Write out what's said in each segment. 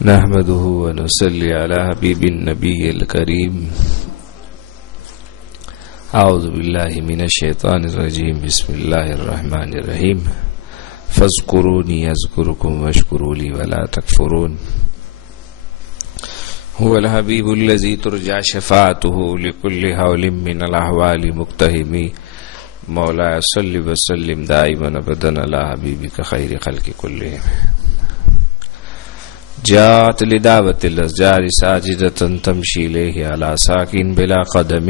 نحمده ونصلي على حبيب النبي الكريم. أعوذ بالله من الشيطان الرجيم. بسم الله الرحمن الرحيم. فاذكروني أذكركم واشكروا لي ولا تكفرون. هو الحبيب الذي ترجى شفاعته لكل حول من الأحوال مقتحم. مولاي صل وسلم دائما أبدا على حبيبك خير خلق كلهم. جاءت لدعوة الأشجار ساجدة تمشي إليه على ساكن بلا قدم.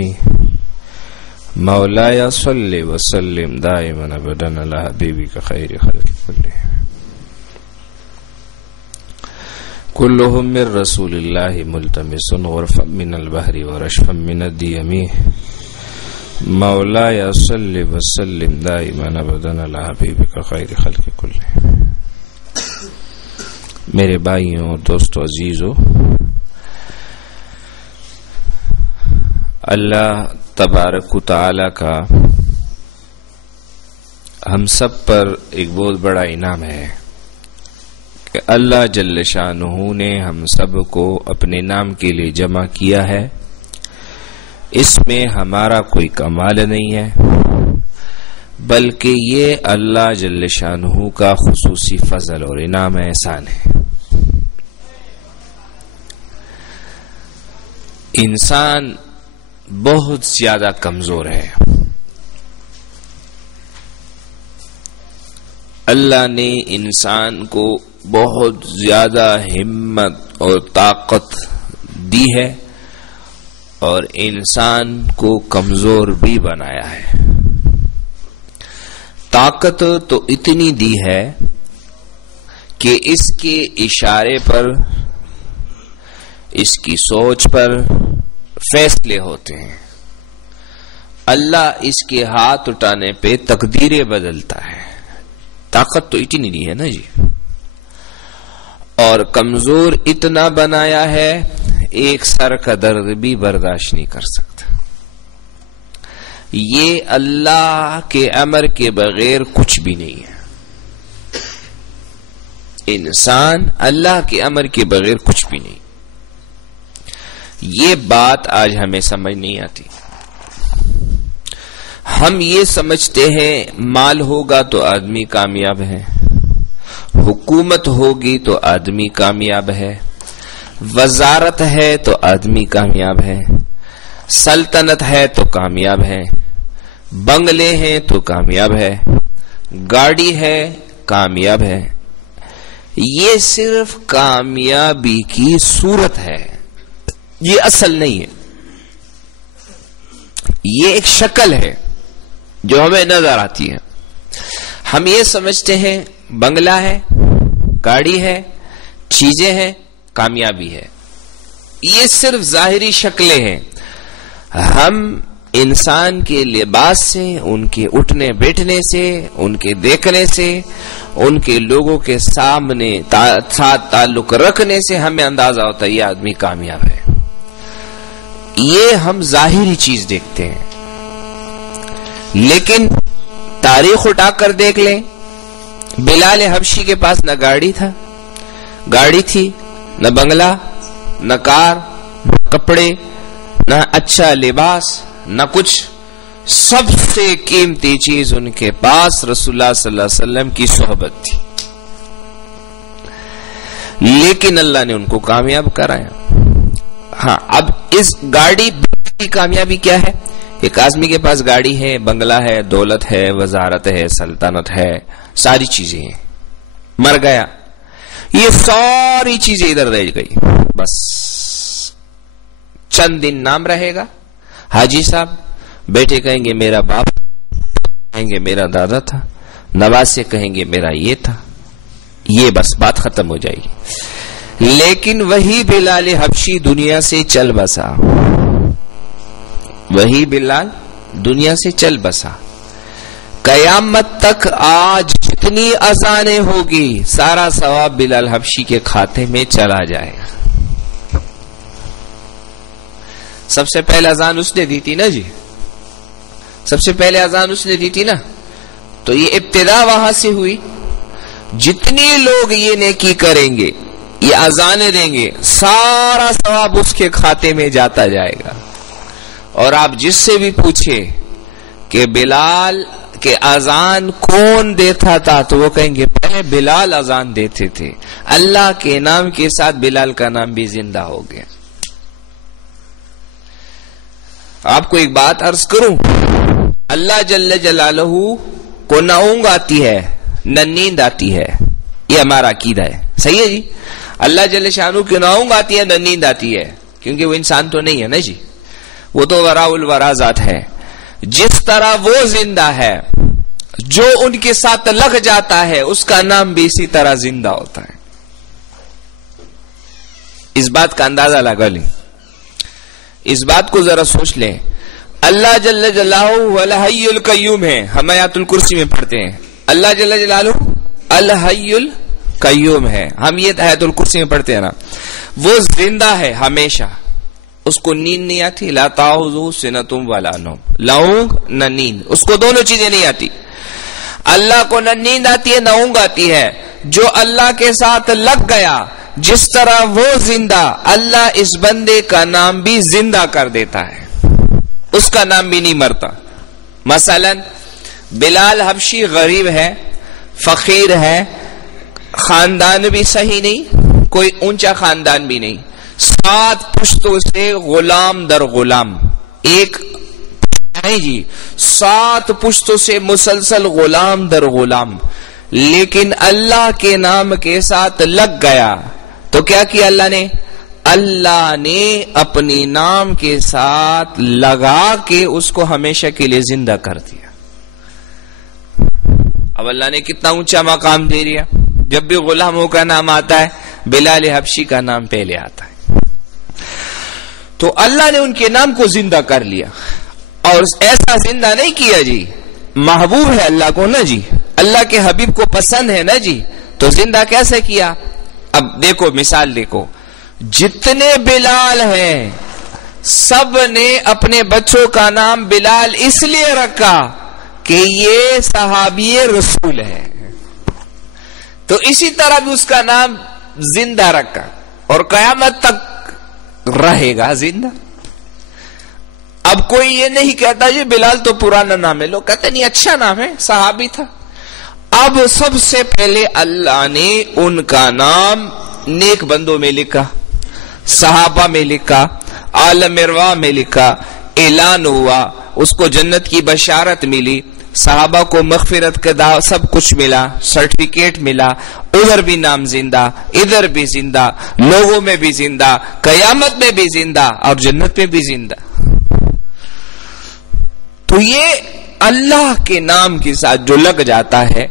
مولاي صل وسلم دائما أبدا على حبيبك خير خلق كلهم. كلهم من رسول الله ملتمس غرفا من البحر ورشفا من الديم. مولاي صل وسلم دائما أبدا على حبيبك خير خلق كلهم. میرے بھائیوں اور دوستو عزیزو، اللہ تبارک و تعالی کا ہم سب پر ایک بہت بڑا انعام ہے کہ اللہ جل شانہ نے ہم سب کو اپنے نام کے لیے جمع کیا ہے. اس میں ہمارا کوئی کمال نہیں ہے، بلکہ یہ اللہ جل شانہ کا خصوصی فضل اور انعام احسان ہے. انسان بہت زیادہ کمزور ہے. اللہ نے انسان کو بہت زیادہ ہمت اور طاقت دی ہے اور انسان کو کمزور بھی بنایا ہے. طاقت تو اتنی دی ہے کہ اس کے اشارے پر، اس کی سوچ پر فیصلے ہوتے ہیں. اللہ اس کے ہاتھ اٹھانے پہ تقدیریں بدلتا ہے. طاقت تو اتنی دی ہے نا جی. اور کمزور اتنا بنایا ہے ایک سر کا درد بھی برداشت نہیں کر سکتا. یہ اللہ کے امر کے بغیر کچھ بھی نہیں ہے. انسان اللہ کے امر کے بغیر کچھ بھی نہیں. یہ بات آج ہمیں سمجھ نہیں آتی. ہم یہ سمجھتے ہیں مال ہوگا تو آدمی کامیاب ہے، حکومت ہوگی تو آدمی کامیاب ہے، وزارت ہے تو آدمی کامیاب ہے، سلطنت ہے تو کامیاب ہے، بنگلے ہیں تو کامیاب ہے، گاڑی ہے کامیاب ہے. یہ صرف کامیابی کی صورت ہے، یہ اصل نہیں ہے. یہ ایک شکل ہے جو ہمیں نظر آتی ہے. ہم یہ سمجھتے ہیں بنگلہ ہے، گاڑی ہے، چیزیں ہیں، کامیابی ہے. یہ صرف ظاہری شکلیں ہیں. ہم انسان کے لباس سے، ان کے اٹھنے بیٹھنے سے، ان کے دیکھنے سے، ان کے لوگوں کے سامنے ساتھ تعلق رکھنے سے ہمیں اندازہ ہوتا ہے یہ آدمی کامیاب ہے. یہ ہم ظاہری چیز دیکھتے ہیں. لیکن تاریخ اٹھا کر دیکھ لیں، بلال حبشی کے پاس نہ گاڑی تھی، نہ بنگلہ، نہ کار، نہ کپڑے، نہ اچھا لباس، نہ کچھ. سب سے قیمتی چیز ان کے پاس رسول اللہ صلی اللہ علیہ وسلم کی صحبت تھی. لیکن اللہ نے ان کو کامیاب کرایا. ہاں، اب اس گاڑی کی کامیابی کیا ہے؟ ایک آدمی کے پاس گاڑی ہے، بنگلہ ہے، دولت ہے، وزارت ہے، سلطنت ہے، ساری چیزیں ہیں، مر گیا. یہ ساری چیزیں ادھر رہ گئی. بس چند دن نام رہے گا. حاجی صاحب بیٹے کہیں گے میرا باپ، کہیں گے میرا دادا تھا، نواسے کہیں گے میرا یہ تھا. یہ بس بات ختم ہو جائے گی. لیکن وہی بلال حبشی دنیا سے چل بسا. وہی بلال دنیا سے چل بسا. قیامت تک آج جتنی اذانیں ہوگی سارا ثواب بلال حبشی کے کھاتے میں چلا جائے گا. سب سے پہلے اذان اس نے دی تھی نا جی. سب سے پہلے اذان اس نے دی تھی نا. تو یہ ابتدا وہاں سے ہوئی. جتنے لوگ یہ نیکی کریں گے یہ اذانیں دیں گے، سارا ثواب اس کے کھاتے میں جاتا جائے گا. اور آپ جس سے بھی پوچھے کہ بلال کہ اذان کون دیتا تھا تو وہ کہیں گے پہلے بلال اذان دیتے تھے، اللہ کے نام کے ساتھ بلال کا نام بھی زندہ ہو گیا. آپ کو ایک بات عرض کروں، اللہ جل جلالہ کو نہ اونگ آتی ہے نہ نیند آتی ہے، یہ ہمارا عقیدہ ہے. صحیح ہے جی؟ اللہ جل شانہ کو نہ اونگ آتی ہے نہ نیند آتی ہے، کیونکہ وہ انسان تو نہیں ہے نا جی، وہ تو وراء الورا ذات ہے. جس طرح وہ زندہ ہے، جو ان کے ساتھ لگ جاتا ہے اس کا نام بھی اسی طرح زندہ ہوتا ہے. اس بات کا اندازہ لگا لیں، اس بات کو ذرا سوچ لیں. اللہ جل جلالہ الحی القیوم ہے، ہم آیات الکرسی میں پڑھتے ہیں اللہ جل جلالہ الحی القیوم ہے، ہم یہ آیات الکرسی میں پڑھتے ہیں نا. وہ زندہ ہے ہمیشہ، اس کو نیند نہیں آتی، لا تاخذہ سنۃ ولا نوم، لا اونگ نہ نیند، اس کو دونوں چیزیں نہیں آتی. اللہ کو نہ نیند آتی ہے نہ اونگ آتی ہے. جو اللہ کے ساتھ لگ گیا، جس طرح وہ زندہ، اللہ اس بندے کا نام بھی زندہ کر دیتا ہے، اس کا نام بھی نہیں مرتا. مثلا بلال حبشی غریب ہے، فقیر ہے، خاندان بھی صحیح نہیں، کوئی اونچا خاندان بھی نہیں، 7 پشتوں سے غلام در غلام، ایک نہیں جی 7 پشتوں سے مسلسل غلام در غلام، لیکن اللہ کے نام کے ساتھ لگ گیا تو کیا کیا اللہ نے اپنی نام کے ساتھ لگا کے اس کو ہمیشہ کے لیے زندہ کر دیا. اب اللہ نے کتنا اونچا مقام دے دیا، جب بھی غلاموں کا نام آتا ہے بلال حبشی کا نام پہلے آتا ہے. تو اللہ نے ان کے نام کو زندہ کر لیا، اور ایسا زندہ نہیں کیا جی، محبوب ہے اللہ کو نا جی، اللہ کے حبیب کو پسند ہے نا جی، تو زندہ کیسے کیا؟ اب دیکھو مثال دیکھو، جتنے بلال ہیں سب نے اپنے بچوں کا نام بلال اس لیے رکھا کہ یہ صحابی رسول ہے، تو اسی طرح بھی اس کا نام زندہ رکھا اور قیامت تک رہے گا زندہ. اب کوئی یہ نہیں کہتا یہ بلال تو پرانا نام ہے، لوگ کہتے نہیں اچھا نام ہے، صحابی تھا. اب سب سے پہلے اللہ نے ان کا نام نیک بندوں میں لکھا، صحابہ میں لکھا، عالم ارواح میں لکھا، اعلان ہوا، اس کو جنت کی بشارت ملی، صحابہ کو مغفرت کا سب کچھ ملا، سرٹیفکیٹ ملا، ادھر بھی نام زندہ، ادھر بھی زندہ، لوگوں میں بھی زندہ، قیامت میں بھی زندہ اور جنت میں بھی زندہ. تو یہ اللہ کے نام کے ساتھ جو لگ جاتا ہے،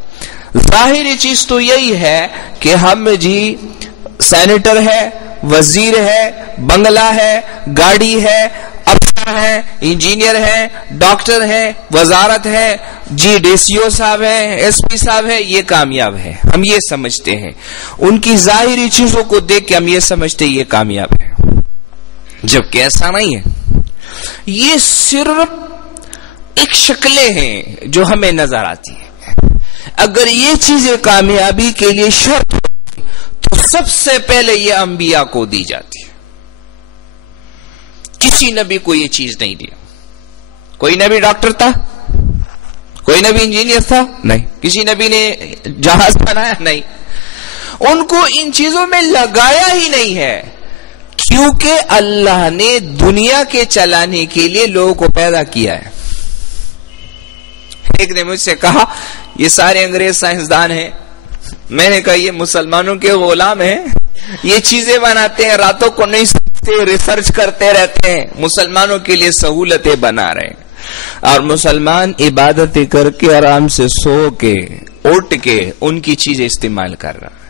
ظاہری چیز تو یہی ہے کہ ہم جی سینیٹر ہے، وزیر ہے، بنگلہ ہے، گاڑی ہے، افسر ہے، انجینئر ہے، ڈاکٹر ہے، وزارت ہے جی، ڈی سی او صاحب ہے، ایس پی صاحب ہے، یہ کامیاب ہے، ہم یہ سمجھتے ہیں. ان کی ظاہری چیزوں کو دیکھ کے ہم یہ سمجھتے ہیں یہ کامیاب ہے، جبکہ ایسا نہیں ہے. یہ صرف ایک شکلیں ہیں جو ہمیں نظر آتی ہیں. اگر یہ چیزیں کامیابی کے لیے شرط تو سب سے پہلے یہ انبیاء کو دی جاتی ہے. کسی نبی کو یہ چیز نہیں دیا. کوئی نبی ڈاکٹر تھا؟ کوئی نبی انجینئر تھا؟ نہیں. کسی نبی نے جہاز بنایا؟ نہیں. ان کو ان چیزوں میں لگایا ہی نہیں ہے، کیونکہ اللہ نے دنیا کے چلانے کے لیے لوگوں کو پیدا کیا ہے. ایک نے مجھ سے کہا یہ سارے انگریز سائنسدان ہیں. میں نے کہا یہ مسلمانوں کے غلام ہیں، یہ چیزیں بناتے ہیں، راتوں کو نہیں سوتے، ریسرچ کرتے رہتے ہیں، مسلمانوں کے لیے سہولتیں بنا رہے ہیں، اور مسلمان عبادتیں کر کے آرام سے سو کے اٹھ کے ان کی چیزیں استعمال کر رہا ہے.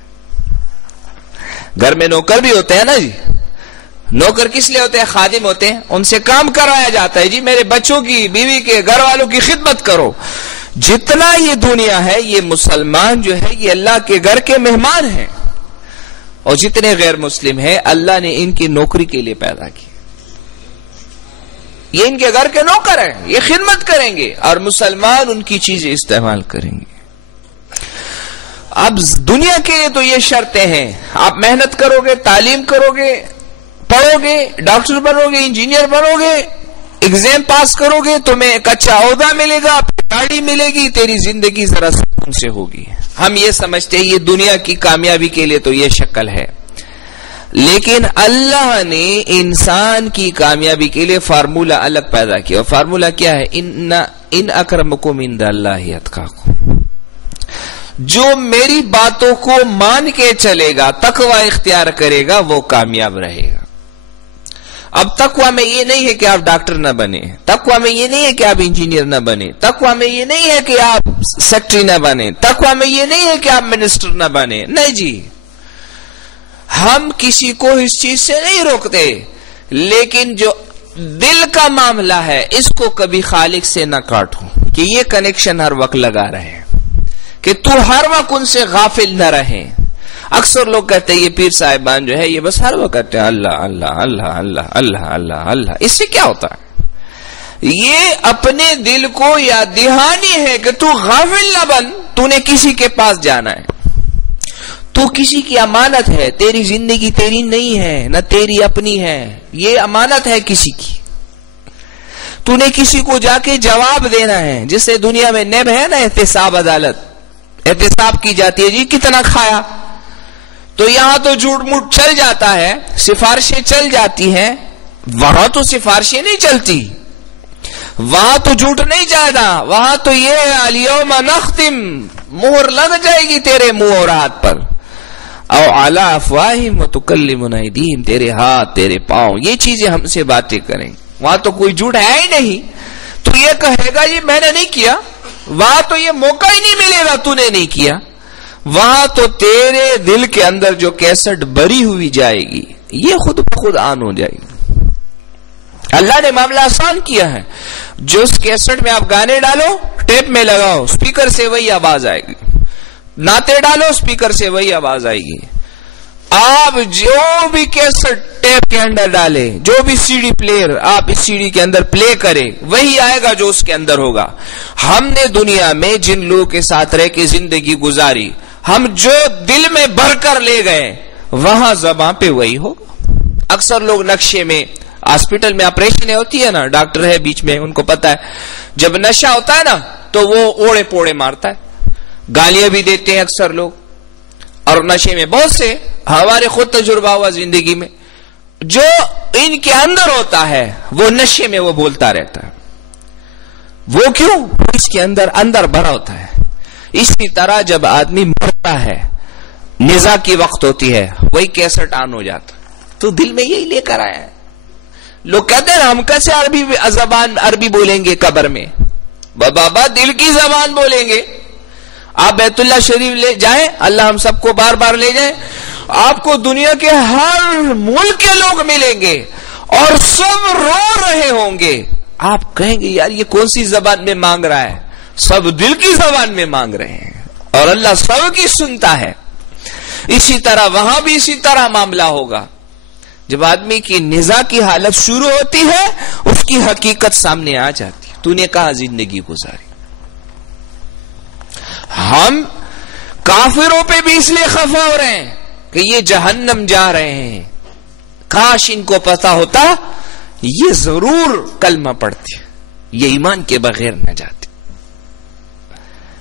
گھر میں نوکر بھی ہوتے ہیں نا جی، نوکر کس لیے ہوتے ہیں؟ خادم ہوتے ہیں، ان سے کام کروایا جاتا ہے جی میرے بچوں کی، بیوی کے، گھر والوں کی خدمت کرو. جتنا یہ دنیا ہے یہ مسلمان جو ہے یہ اللہ کے گھر کے مہمان ہیں، اور جتنے غیر مسلم ہیں اللہ نے ان کی نوکری کے لیے پیدا کی. یہ ان کے گھر کے نوکر ہیں، یہ خدمت کریں گے اور مسلمان ان کی چیزیں استعمال کریں گے. اب دنیا کے لیے تو یہ شرطیں ہیں، آپ محنت کرو گے، تعلیم کرو گے، پڑھو گے، ڈاکٹر بنو گے، انجینئر بنو گے، ایگزام پاس کرو گے، تمہیں ایک اچھا عہدہ ملے گا، گاڑی ملے گی، تیری زندگی ذرا سکون سے ہوگی. ہم یہ سمجھتے ہیں یہ دنیا کی کامیابی کے لیے تو یہ شکل ہے، لیکن اللہ نے انسان کی کامیابی کے لیے فارمولہ الگ پیدا کیا. اور فارمولہ کیا ہے؟ ان اکرمکم عند اللہ اتقاکم. جو میری باتوں کو مان کے چلے گا، تقوی اختیار کرے گا، وہ کامیاب رہے گا. اب تقوی میں یہ نہیں ہے کہ آپ ڈاکٹر نہ بنے، تقوی میں یہ نہیں ہے کہ آپ انجینئر نہ بنے، تقوی میں یہ نہیں ہے کہ آپ سیکٹری نہ بنے، تقوی میں یہ نہیں ہے کہ آپ منسٹر نہ بنے. نہیں جی، ہم کسی کو اس چیز سے نہیں روکتے، لیکن جو دل کا معاملہ ہے اس کو کبھی خالق سے نہ کاٹو کہ یہ کنیکشن ہر وقت لگا رہے، کہ تو ہر وقت ان سے غافل نہ رہے. اکثر لوگ کہتے ہیں یہ پیر صاحبان جو ہے یہ بس ہر وقت کہتے ہیں اللہ اللہ اللہ اللہ اللہ اللہ اللہ. اس سے کیا ہوتا ہے؟ یہ اپنے دل کو یاد دہانی ہے کہ تو غافل نہ بن. تو نے کسی کے پاس جانا ہے، تو کسی کی امانت ہے، تیری زندگی تیری نہیں ہے، نہ تیری اپنی ہے، یہ امانت ہے کسی کی. تو نے کسی کو جا کے جواب دینا ہے، جس سے دنیا میں نیب ہے نا احتساب عدالت، احتساب کی جاتی ہے جی کتنا کھایا. تو یہاں تو جھوٹ موٹ چل جاتا ہے، سفارشیں چل جاتی ہیں، وہاں تو سفارشیں نہیں چلتی، وہاں تو جھوٹ نہیں جاتا، وہاں تو یہ الیوم نختم، مہر لگ جائے گی تیرے منہ اور ہاتھ پر، او علی افواہہم وتکلمنا ایدیہم، تیرے ہاتھ تیرے پاؤں یہ چیزیں ہم سے باتیں کریں. وہاں تو کوئی جھوٹ ہے ہی نہیں. تو یہ کہے گا جی میں نے نہیں کیا، وہاں تو یہ موقع ہی نہیں ملے گا تو نے نہیں کیا. وہاں تو تیرے دل کے اندر جو کیسٹ بری ہوئی جائے گی یہ خود بخود آن ہو جائے گی. اللہ نے معاملہ آسان کیا ہے. جو اس کیسٹ میں آپ گانے ڈالو، ٹیپ میں لگاؤ، اسپیکر سے وہی آواز آئے گی. نعتیں ڈالو، اسپیکر سے وہی آواز آئے گی. آپ جو بھی کیسٹ ٹیپ کے اندر ڈالے، جو بھی سی ڈی پلیئر آپ اس سی ڈی کے اندر پلے کرے، وہی آئے گا جو اس کے اندر ہوگا. ہم نے دنیا میں جن لوگوں کے ساتھ رہ کے زندگی گزاری، ہم جو دل میں بھر کر لے گئے وہاں زباں پہ وہی ہوگا. اکثر لوگ نقشے میں، ہاسپٹل میں آپریشن ہوتی ہے نا، ڈاکٹر ہے بیچ میں، ان کو پتا ہے جب نشہ ہوتا ہے نا تو وہ اوڑے پوڑے مارتا ہے، گالیاں بھی دیتے ہیں اکثر لوگ. اور نشے میں بہت سے ہمارے خود تجربہ ہوا زندگی میں، جو ان کے اندر ہوتا ہے وہ نشے میں وہ بولتا رہتا ہے. وہ کیوں؟ اس کے اندر بھرا ہوتا ہے. اسی طرح جب آدمی مرتا ہے، نزاع کی وقت ہوتی ہے، وہی کیسٹ آن ہو جاتا، تو دل میں یہی لے کر آیا ہے. لوگ کہتے ہیں ہم کیسے عربی بولیں گے قبر میں؟ بابا دل کی زبان بولیں گے. آپ بیت اللہ شریف لے جائیں، اللہ ہم سب کو بار بار لے جائیں، آپ کو دنیا کے ہر ملک کے لوگ ملیں گے اور سب رو رہے ہوں گے. آپ کہیں گے یار یہ کون سی زبان میں مانگ رہا ہے؟ سب دل کی زبان میں مانگ رہے ہیں اور اللہ سب کی سنتا ہے. اسی طرح وہاں بھی اسی طرح معاملہ ہوگا. جب آدمی کی نزاع کی حالت شروع ہوتی ہے اس کی حقیقت سامنے آ جاتی ہے. تو نے کہا زندگی گزاری. ہم کافروں پہ بھی اس لیے خفا ہو رہے ہیں کہ یہ جہنم جا رہے ہیں. کاش ان کو پتا ہوتا یہ ضرور کلمہ پڑھتے، یہ ایمان کے بغیر نہ جاتے،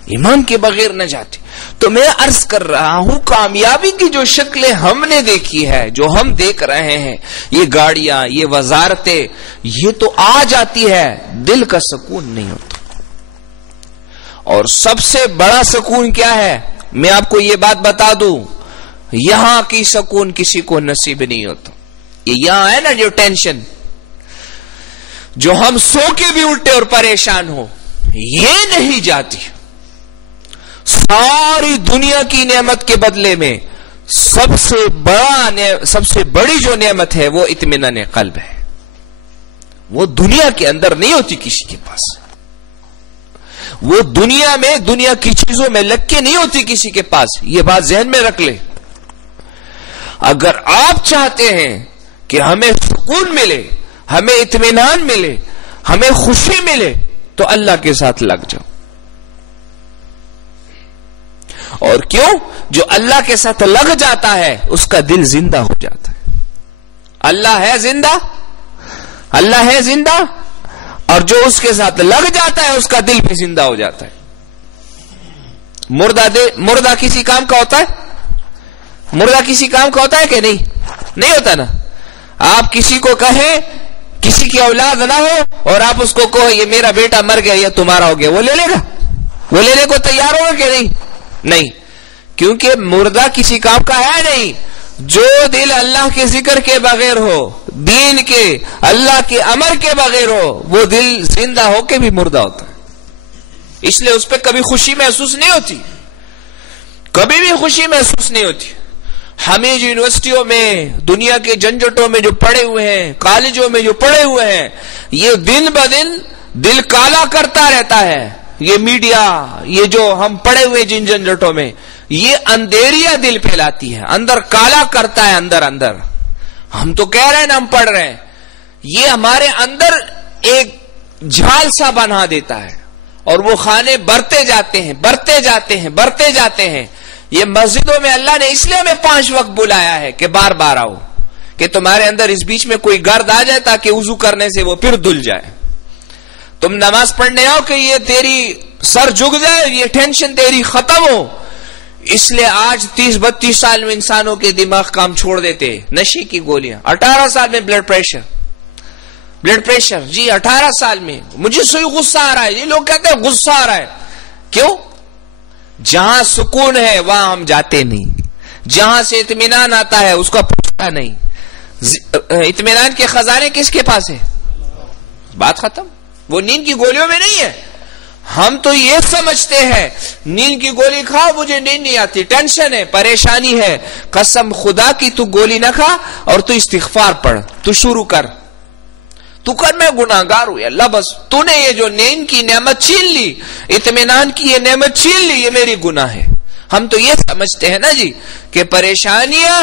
ایمان کے بغیر نہ جاتے. تو میں عرض کر رہا ہوں کامیابی کی جو شکلیں ہم نے دیکھی ہے، جو ہم دیکھ رہے ہیں، یہ گاڑیاں، یہ وزارتیں، یہ تو آ جاتی ہے، دل کا سکون نہیں ہوتا. اور سب سے بڑا سکون کیا ہے؟ میں آپ کو یہ بات بتا دوں، یہاں کی سکون کسی کو نصیب نہیں ہوتا. یہ یہاں ہے نا جو ٹینشن، جو ہم سو کے بھی اٹھے اور پریشان ہو، یہ نہیں جاتی. ساری دنیا کی نعمت کے بدلے میں سب سے بڑی جو نعمت ہے وہ اطمینان قلب ہے. وہ دنیا کے اندر نہیں ہوتی کسی کے پاس. وہ دنیا میں، دنیا کی چیزوں میں لگ کے نہیں ہوتی کسی کے پاس. یہ بات ذہن میں رکھ لے. اگر آپ چاہتے ہیں کہ ہمیں سکون ملے، ہمیں اطمینان ملے، ہمیں خوشی ملے، تو اللہ کے ساتھ لگ جاؤ. اور کیوں؟ جو اللہ کے ساتھ لگ جاتا ہے اس کا دل زندہ ہو جاتا ہے. اللہ ہے زندہ، اللہ ہے زندہ، اور جو اس کے ساتھ لگ جاتا ہے اس کا دل بھی زندہ ہو جاتا ہے. مردہ کسی کام کا ہوتا ہے؟ مردہ کسی کام کا ہوتا ہے کہ نہیں ہوتا نا. آپ کسی کو کہیں کسی کی اولاد نہ ہو اور آپ اس کو کہو یہ میرا بیٹا مر گیا یا تمہارا ہو گیا، وہ لے لے گا؟ وہ لینے کو تیار ہوگا کہ نہیں. کیونکہ مردہ کسی کام کا ہے نہیں. جو دل اللہ کے ذکر کے بغیر ہو، دین کے، اللہ کے امر کے بغیر ہو، وہ دل زندہ ہو کے بھی مردہ ہوتا ہے. اس لیے اس پہ کبھی خوشی محسوس نہیں ہوتی، کبھی بھی خوشی محسوس نہیں ہوتی. ہمیں یونیورسٹیوں میں، دنیا کے جھنجھٹوں میں جو پڑے ہوئے ہیں، کالجوں میں جو پڑے ہوئے ہیں، یہ دن بدن دل کالا کرتا رہتا ہے. یہ میڈیا، یہ جو ہم پڑے ہوئے جن جھنجھٹوں میں، یہ اندھیریا دل پھیلاتی ہے، اندر کالا کرتا ہے. اندر ہم تو کہہ رہے ہیں نا ہم پڑھ رہے ہیں، یہ ہمارے اندر ایک جھال سا بنا دیتا ہے اور وہ خانے بڑھتے جاتے ہیں. یہ مسجدوں میں اللہ نے اس لیے ہمیں 5 وقت بلایا ہے کہ بار بار آؤ، کہ تمہارے اندر اس بیچ میں کوئی گرد آ جائے تاکہ وضو کرنے سے وہ پھر دھل جائے. تم نماز پڑھنے آؤ کہ یہ تیری سر جھک جائے، یہ ٹینشن تیری ختم ہو. اس لیے آج 30-32 سال میں انسانوں کے دماغ کام چھوڑ دیتے. نشے کی گولیاں، 18 سال میں بلڈ پریشر، جی 18 سال میں. مجھے سوئی غصہ آ رہا ہے، یہ لوگ کہتے ہیں غصہ آ رہا ہے. کیوں؟ جہاں سکون ہے وہاں ہم جاتے نہیں، جہاں سے اطمینان آتا ہے اس کا پوچھتا نہیں. اطمینان کے خزانے کس کے پاس ہے؟ بات ختم. وہ نیند کی گولیوں میں نہیں ہے. ہم تو یہ سمجھتے ہیں نیند کی گولی کھاؤ، مجھے نیند نہیں آتی، ٹینشن ہے، پریشانی ہے. قسم خدا کی تو گولی نہ کھا اور تو استغفار پڑھ، تو شروع کر، تو کر میں گناہگار ہوں اللہ، بس تو نے یہ جو نیند کی نعمت چھین لی، اطمینان کی یہ نعمت چھین لی، یہ میری گناہ ہے. ہم تو یہ سمجھتے ہیں نا جی کہ پریشانیاں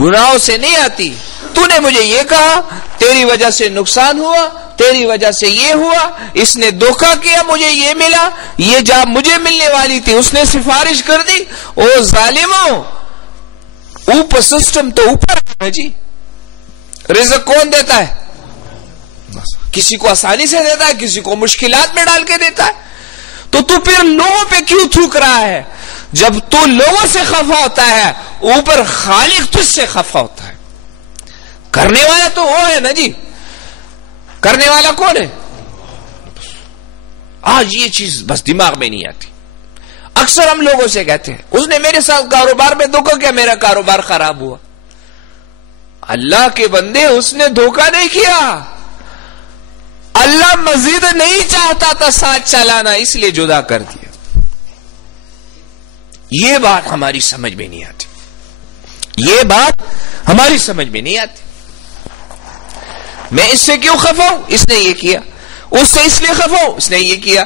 گناہوں سے نہیں آتی. تو نے مجھے یہ کہا، تیری وجہ سے نقصان ہوا، تیری وجہ سے یہ ہوا، اس نے دھوکہ کیا، مجھے یہ ملا، یہ جاب مجھے ملنے والی تھی اس نے سفارش کر دی. او ظالموں، اوپر سسٹم تو اوپر ہے جی. رزق کون دیتا ہے؟ کسی کو آسانی سے دیتا ہے، کسی کو مشکلات میں ڈال کے دیتا ہے. تو پھر لوگوں پہ کیوں تھوک رہا ہے؟ جب تو لوگوں سے خفا ہوتا ہے، اوپر خالق تجھ سے خفا ہوتا ہے. کرنے والا تو وہ ہے نا جی. کرنے والا کون ہے؟ آج یہ چیز بس دماغ میں نہیں آتی. اکثر ہم لوگوں سے کہتے ہیں اس نے میرے ساتھ کاروبار میں دھوکہ کیا، میرا کاروبار خراب ہوا. اللہ کے بندے، اس نے دھوکہ نہیں کیا، اللہ مزید نہیں چاہتا تھا ساتھ چلانا، اس لیے جدا کر دیا. یہ بات ہماری سمجھ میں نہیں آتی، یہ بات ہماری سمجھ میں نہیں آتی. میں اس سے کیوں خفا ہوں؟ اس نے یہ کیا. اس سے اس لیے خفا ہوں، اس نے یہ کیا.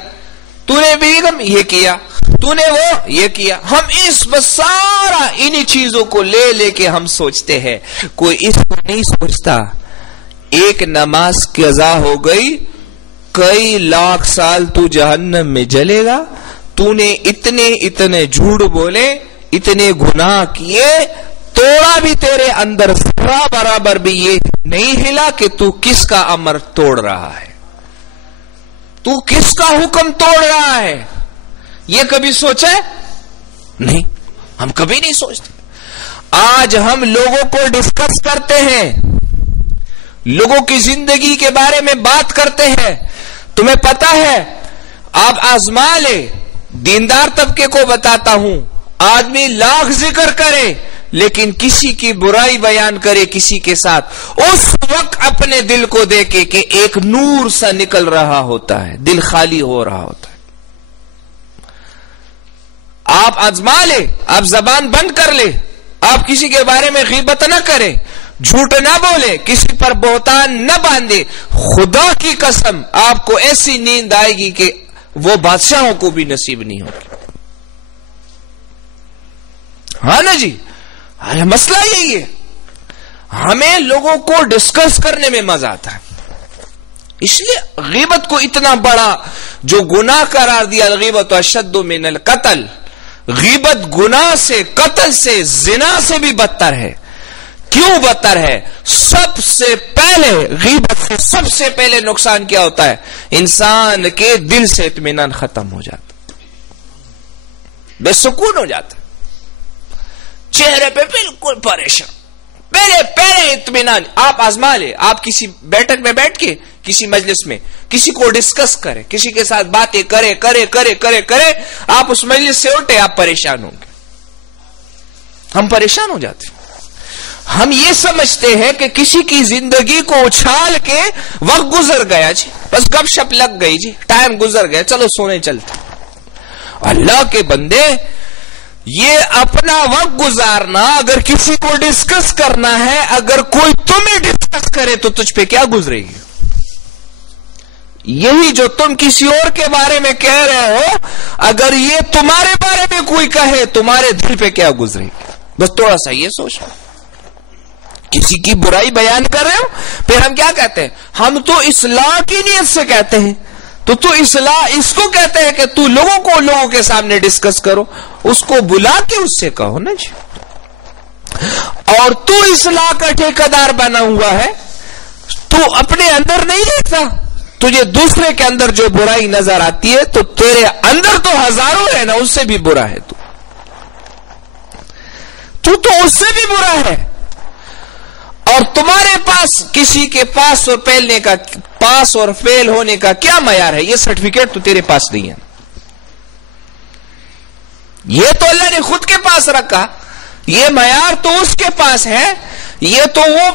تو نے بیگم یہ کیا، تو نے وہ یہ کیا. ہم اس بس سارا انہی چیزوں کو لے کے ہم سوچتے ہیں. کوئی اس کو نہیں سوچتا ایک نماز قضا ہو گئی، کئی لاکھ سال تو جہنم میں جلے گا. تو نے اتنے جھوٹ بولے، اتنے گناہ کیے، توڑا بھی تیرے اندر ذرہ برابر بھی یہ نہیں ہلا کہ تو کس کا امر توڑ رہا ہے، تو کس کا حکم توڑ رہا ہے. یہ کبھی سوچا ہے؟ نہیں، ہم کبھی نہیں سوچتے. آج ہم لوگوں کو ڈسکس کرتے ہیں، لوگوں کی زندگی کے بارے میں بات کرتے ہیں. تمہیں پتا ہے، آپ آزما لے. دیندار طبقے کو بتاتا ہوں، آدمی لاکھ ذکر کرے لیکن کسی کی برائی بیان کرے کسی کے ساتھ، اس وقت اپنے دل کو دیکھے کہ ایک نور سا نکل رہا ہوتا ہے، دل خالی ہو رہا ہوتا ہے. آپ آزما لے، آپ زبان بند کر لے، آپ کسی کے بارے میں غیبت نہ کرے، جھوٹ نہ بولے، کسی پر بہتان نہ باندھے. خدا کی قسم آپ کو ایسی نیند آئے گی کہ وہ بادشاہوں کو بھی نصیب نہیں ہوگی. ہاں نا جی، مسئلہ یہی ہے. ہمیں لوگوں کو ڈسکس کرنے میں مزہ آتا ہے، اس لیے غیبت کو اتنا بڑا جو گناہ قرار دیا. الغیبت اشد من القتل، غیبت گناہ سے، قتل سے، زنا سے بھی بدتر ہے. کیوں بدتر ہے؟ سب سے پہلے غیبت سے سب سے پہلے نقصان کیا ہوتا ہے؟ انسان کے دل سے اطمینان ختم ہو جاتا، بے سکون ہو جاتا، چہرے پہ بالکل پریشان. پہلے اطمینان. آپ آزما لے، آپ کسی بیٹھک میں بیٹھ کے کسی مجلس میں کسی کو ڈسکس کرے، کسی کے ساتھ باتیں کرے، آپ اس مجلس سے اٹھے، آپ پریشان ہوں گے. ہم پریشان ہو جاتے. ہم یہ سمجھتے ہیں کہ کسی کی زندگی کو اچھال کے وقت گزر گیا جی، بس گپ شپ لگ گئی جی، ٹائم گزر گیا، چلو سونے چلتے. اللہ کے بندے، یہ اپنا وقت گزارنا، اگر کسی کو ڈسکس کرنا ہے، اگر کوئی تمہیں ڈسکس کرے تو تجھ پہ کیا گزرے گی؟ یہی جو تم کسی اور کے بارے میں کہہ رہے ہو، اگر یہ تمہارے بارے میں کوئی کہے، تمہارے دل پہ کیا گزرے گی؟ بس تھوڑا سا یہ سوچو. کسی کی برائی بیان کر رہے ہو، پھر ہم کیا کہتے ہیں؟ ہم تو اصلاح کی نیت سے کہتے ہیں. تو اصلاح اس کو کہتے ہیں کہ تو لوگوں کے سامنے ڈسکس کرو، اس کو بلا کے اس سے کہو نا جی. اور تو اصلاح کا ٹھیکیدار بنا ہوا ہے، تو اپنے اندر نہیں دیکھتا. تجھے دوسرے کے اندر جو برائی نظر آتی ہے، تو تیرے اندر تو ہزاروں ہے نا، اس سے بھی برا ہے. تو اس سے بھی برا ہے. اور تمہارے پاس کسی کے پاس اور فیل ہونے کا کیا معیار ہے؟ یہ سرٹیفکیٹ تو تیرے پاس نہیں ہے، یہ تو اللہ نے خود کے پاس رکھا. یہ معیار تو اس کے پاس ہے، یہ تو وہ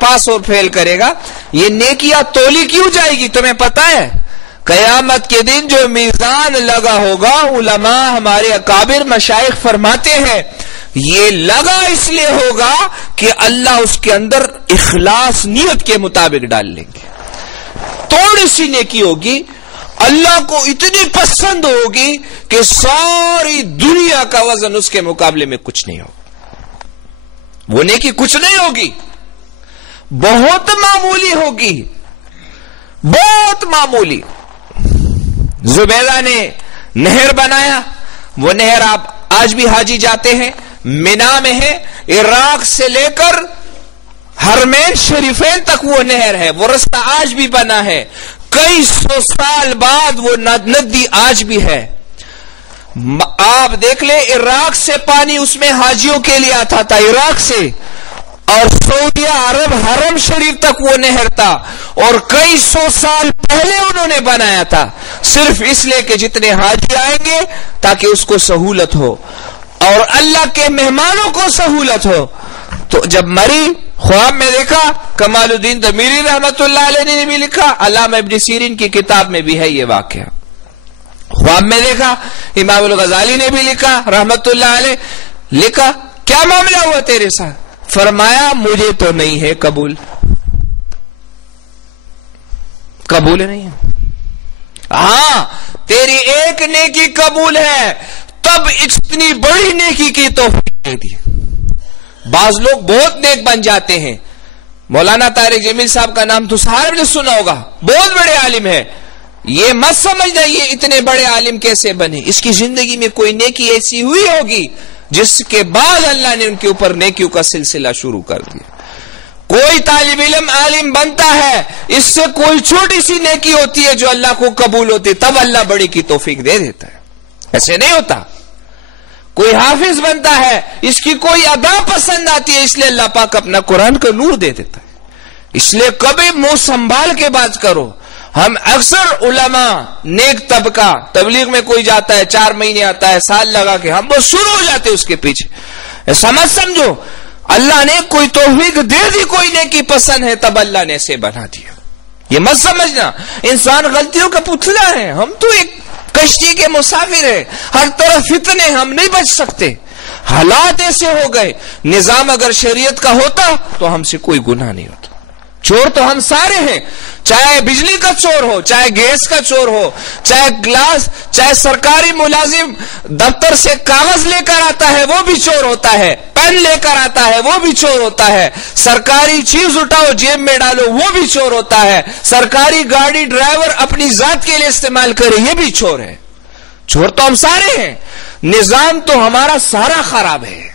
پاس اور فیل کرے گا. یہ نیکیاں تولی کیوں جائے گی؟ تمہیں پتا ہے قیامت کے دن جو میزان لگا ہوگا، علماء ہمارے اکابر مشائخ فرماتے ہیں یہ لگا اس لیے ہوگا کہ اللہ اس کے اندر اخلاص نیت کے مطابق ڈال لیں گے. تھوڑی سی نیکی ہوگی، اللہ کو اتنی پسند ہوگی کہ ساری دنیا کا وزن اس کے مقابلے میں کچھ نہیں ہوگا. وہ نیکی کچھ نہیں ہوگی، بہت معمولی ہوگی، بہت معمولی. زبیدہ نے نہر بنایا، وہ نہر آپ آج بھی حاجی جاتے ہیں، مینا میں ہے، عراق سے لے کر حرمین شریفین تک وہ نہر ہے. وہ رستہ آج بھی بنا ہے، کئی سو سال بعد وہ ندی آج بھی ہے. آپ دیکھ لیں، عراق سے پانی اس میں حاجیوں کے لیے آتا تھا، عراق سے، اور سعودی عرب حرم شریف تک وہ نہر تھا، اور کئی سو سال پہلے انہوں نے بنایا تھا، صرف اس لیے کہ جتنے حاجی آئیں گے تاکہ اس کو سہولت ہو اور اللہ کے مہمانوں کو سہولت ہو. تو جب مری، خواب میں دیکھا. کمال الدین دمیری رحمت اللہ علیہ نے بھی لکھا، علامہ ابن سیرین کی کتاب میں بھی ہے یہ واقعہ. خواب میں دیکھا. امام الغزالی نے بھی لکھا رحمت اللہ علیہ، لکھا کیا معاملہ ہوا تیرے ساتھ؟ فرمایا مجھے تو نہیں ہے قبول نہیں ہے. ہاں تیری ایک نیکی قبول ہے، تب اتنی بڑی نیکی کی توفیق دے دی. بعض لوگ بہت نیک بن جاتے ہیں. مولانا طارق جمیل صاحب کا نام تو سارے نے سنا ہوگا، بہت بڑے عالم ہے. یہ مت سمجھنا یہ اتنے بڑے عالم کیسے بنے، اس کی زندگی میں کوئی نیکی ایسی ہوئی ہوگی جس کے بعد اللہ نے ان کے اوپر نیکیوں کا سلسلہ شروع کر دیا. کوئی طالب علم عالم بنتا ہے، اس سے کوئی چھوٹی سی نیکی ہوتی ہے جو اللہ کو قبول ہوتی، تب اللہ بڑی کی توفیق دے دیتا ہے. ایسے نہیں ہوتا. کوئی حافظ بنتا ہے، اس کی کوئی ادا پسند آتی ہے، اس لیے اللہ پاک اپنا قرآن کا نور دے دیتا ہے. اس لیے کبھی منہ سنبھال کے بات کرو. ہم اکثر علماء نیک طبقہ تبلیغ میں کوئی جاتا ہے، 4 مہینے آتا ہے، سال لگا کے ہم بس شروع ہو جاتے اس کے پیچھے. سمجھ سمجھو اللہ نے کوئی توفیق دے دی، کوئی نیکی پسند ہے تب اللہ نے ایسے بنا دیا. یہ مت سمجھنا انسان غلطیوں کا پتلا ہے. ہم تو ایک کشتی کے مسافر ہیں، ہر طرف فتنے، ہم نہیں بچ سکتے. حالات ایسے ہو گئے. نظام اگر شریعت کا ہوتا تو ہم سے کوئی گناہ نہیں ہوتا. چور تو ہم سارے ہیں، چاہے بجلی کا چور ہو، چاہے گیس کا چور ہو، چاہے گلاس، چاہے سرکاری ملازم دفتر سے کاغذ لے کر آتا ہے وہ بھی چور ہوتا ہے، پین لے کر آتا ہے وہ بھی چور ہوتا ہے، سرکاری چیز اٹھاؤ جیب میں ڈالو وہ بھی چور ہوتا ہے، سرکاری گاڑی ڈرائیور اپنی ذات کے لیے استعمال کرے یہ بھی چور ہے. چور تو ہم سارے ہیں. نظام تو ہمارا سارا خراب ہے،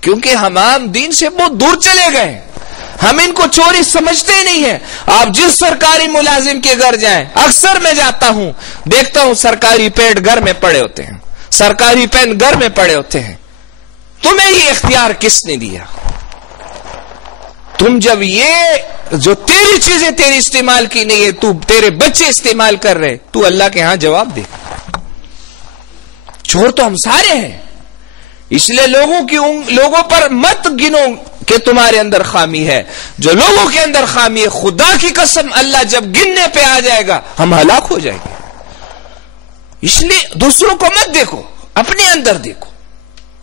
کیونکہ ہم عام دین سے بہت دور چلے گئے. ہم ان کو چوری سمجھتے ہی نہیں ہیں. آپ جس سرکاری ملازم کے گھر جائیں، اکثر میں جاتا ہوں، دیکھتا ہوں سرکاری پیڈ گھر میں پڑے ہوتے ہیں، سرکاری پین گھر میں پڑے ہوتے ہیں. تمہیں یہ اختیار کس نے دیا؟ تم جب یہ جو تیری چیزیں تیری استعمال کی نہیں ہے، تو تیرے بچے استعمال کر رہے، تو اللہ کے ہاں جواب دے. چور تو ہم سارے ہیں. اس لیے لوگوں پر مت گنو کہ تمہارے اندر خامی ہے. جو لوگوں کے اندر خامی ہے، خدا کی قسم اللہ جب گننے پہ آ جائے گا ہم ہلاک ہو جائیں گے. اس لیے دوسروں کو مت دیکھو، اپنے اندر دیکھو.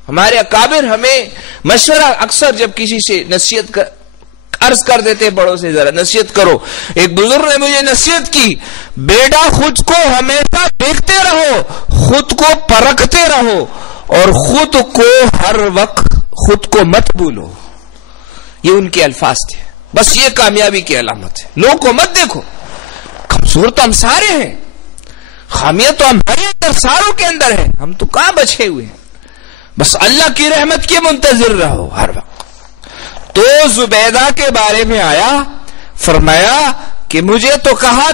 ہمارے اکابر ہمیں مشورہ اکثر جب کسی سے نصیحت عرض کر دیتے، بڑوں سے ذرا نصیحت کرو. ایک بزرگ نے مجھے نصیحت کی، بیٹا خود کو ہمیشہ دیکھتے رہو، خود کو پرکھتے رہو، اور خود کو ہر وقت خود کو مت بھولو. یہ ان کے الفاظ تھے. بس یہ کامیابی کی علامت ہے. لوگوں کو مت دیکھو. کمزور تو ہم سارے ہیں، خامیاں تو ہمارے اندر ساروں کے اندر ہے. ہم تو کہاں بچے ہوئے ہیں. بس اللہ کی رحمت کے منتظر رہو ہر وقت. تو زبیدہ کے بارے میں آیا، فرمایا کہ مجھے تو کہا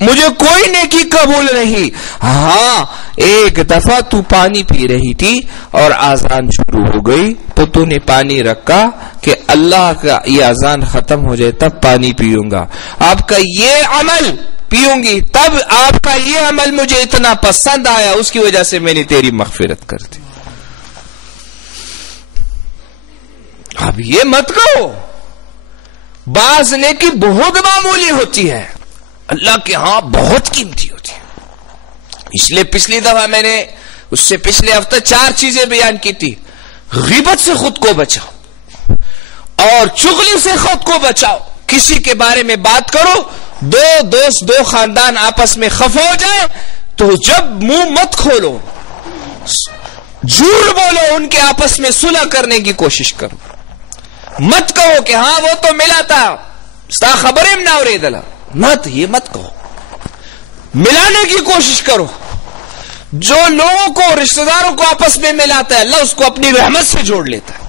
مجھے کوئی نیکی قبول نہیں. ہاں ایک دفعہ تو پانی پی رہی تھی اور آذان شروع ہو گئی، تو تو نے پانی رکھا کہ اللہ کا یہ آذان ختم ہو جائے تب پانی پیوں گا. آپ کا یہ عمل پیوں گی، تب آپ کا یہ عمل مجھے اتنا پسند آیا، اس کی وجہ سے میں نے تیری مغفرت کر دی. اب یہ مت کہو. بعض نیکی بہت معمولی ہوتی ہے، اللہ کے ہاں بہت قیمتی ہوتی ہے. اس لیے پچھلی دفعہ میں نے اس سے پچھلے ہفتے 4 چیزیں بیان کی تھی. غیبت سے خود کو بچاؤ، اور چغلی سے خود کو بچاؤ. کسی کے بارے میں بات کرو، 2 دوست 2 خاندان آپس میں خفا ہو جائے تو جب منہ مت کھولو، جھوٹ بولو، ان کے آپس میں صلح کرنے کی کوشش کرو. مت کہو کہ ہاں وہ تو ملا تھا، ستا خبریں نہ ارے دلا، یہ مت کہو. ملانے کی کوشش کرو. جو لوگوں کو رشتہ داروں کو آپس میں ملاتا ہے، اللہ اس کو اپنی رحمت سے جوڑ لیتا ہے.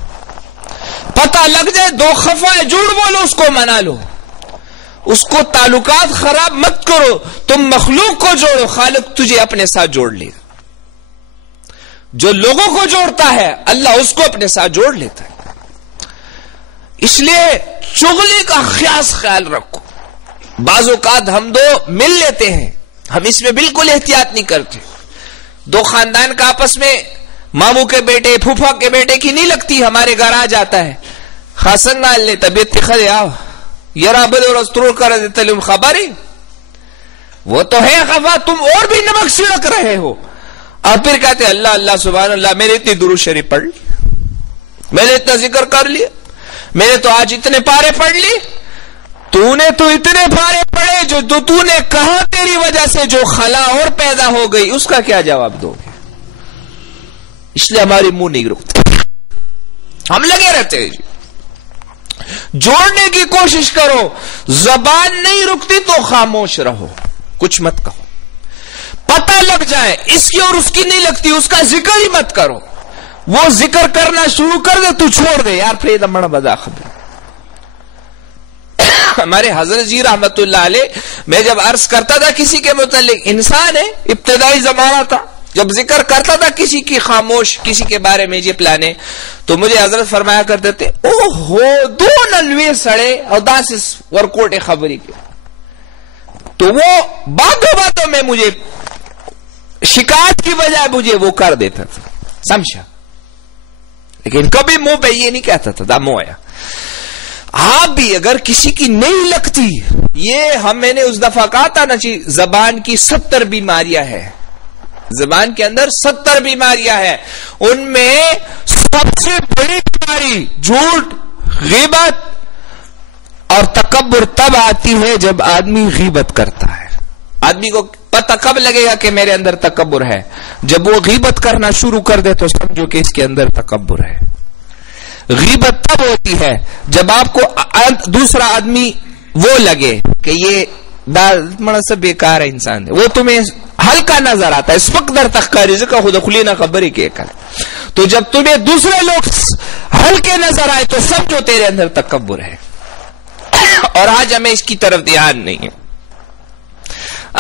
پتہ لگ جائے 2 خفا ہے، جھوٹ بولو، اس کو منا لو. اس کو تعلقات خراب مت کرو. تم مخلوق کو جوڑو، خالق تجھے اپنے ساتھ جوڑ لے گا. جو لوگوں کو جوڑتا ہے اللہ اس کو اپنے ساتھ جوڑ لیتا ہے. اس لیے چغلی کا خیال رکھو. بعض اوقات ہم 2 مل لیتے ہیں، ہم اس میں بالکل احتیاط نہیں کرتے. 2 خاندان کا آپس میں ماموں کے بیٹے پھوپھا کے بیٹے کی نہیں لگتی، ہمارے گھر آ جاتا ہے، خاصن نال نے طبیعت تخر آو یرا بل اور استرور کر دیتے لم خبری. وہ تو ہے خفا، تم اور بھی نمک چھڑک رہے ہو. اور پھر کہتے اللہ اللہ سبحان اللہ، میں نے اتنی درود شریف پڑھ لی، میں نے اتنا ذکر کر لیا، میں نے تو آج اتنے پارے پڑھ لی. تو نے تو اتنے پارے پڑھے جو تو نے کہا تیری وجہ سے جو خلا اور پیدا ہو گئی، اس کا کیا جواب دو گے؟ اس لیے ہماری منہ نہیں رکتے، ہم لگے رہتے ہیں. جوڑنے کی کوشش کرو. زبان نہیں رکتی تو خاموش رہو، کچھ مت کہو. پتہ لگ جائے اس کی اور اس کی نہیں لگتی، اس کا ذکر ہی مت کرو. وہ ذکر کرنا شروع کر دے تو چھوڑ دے. یار پھر دمڑ بدا خبر. ہمارے حضرت جی رحمت اللہ علیہ، میں جب عرض کرتا تھا کسی کے متعلق، انسان ہے، ابتدائی زمانہ تھا، جب ذکر کرتا تھا کسی کی خاموش، کسی کے بارے میں یہ پلانے، تو مجھے حضرت فرمایا کرتے تھے او ہو 2 نلوے سڑے اور 10 ورکوٹے خبری کے. تو وہ باتوں میں مجھے شکایت کی بجائے مجھے وہ کر دیتا تھا، سمجھا. لیکن کبھی منہ پہ یہ نہیں کہتا تھا دا منہ آیا. آپ بھی اگر کسی کی نہیں لگتی، یہ میں نے اس دفعہ کہا تھا نا جی، زبان کی 70 بیماریاں ہیں. زبان کے اندر 70 بیماریاں ہیں. ان میں سب سے بڑی بیماری جھوٹ، غیبت اور تکبر تب آتی ہے جب آدمی غیبت کرتا ہے. آدمی کو پتہ کب لگے گا کہ میرے اندر تکبر ہے؟ جب وہ غیبت کرنا شروع کر دے تو سمجھو کہ اس کے اندر تکبر ہے. غیبت تب ہوتی ہے جب آپ کو دوسرا آدمی وہ لگے کہ یہ سے بیکار انسان ہے، وہ تمہیں ہلکا نظر آتا ہے. اسپک در تخکاری کا خود خلی نہ خبری کے کر. تو جب تمہیں دوسرے لوگ ہلکے نظر آئے تو سمجھو تیرے اندر تکبر ہے. اور آج ہمیں اس کی طرف دھیان نہیں ہے.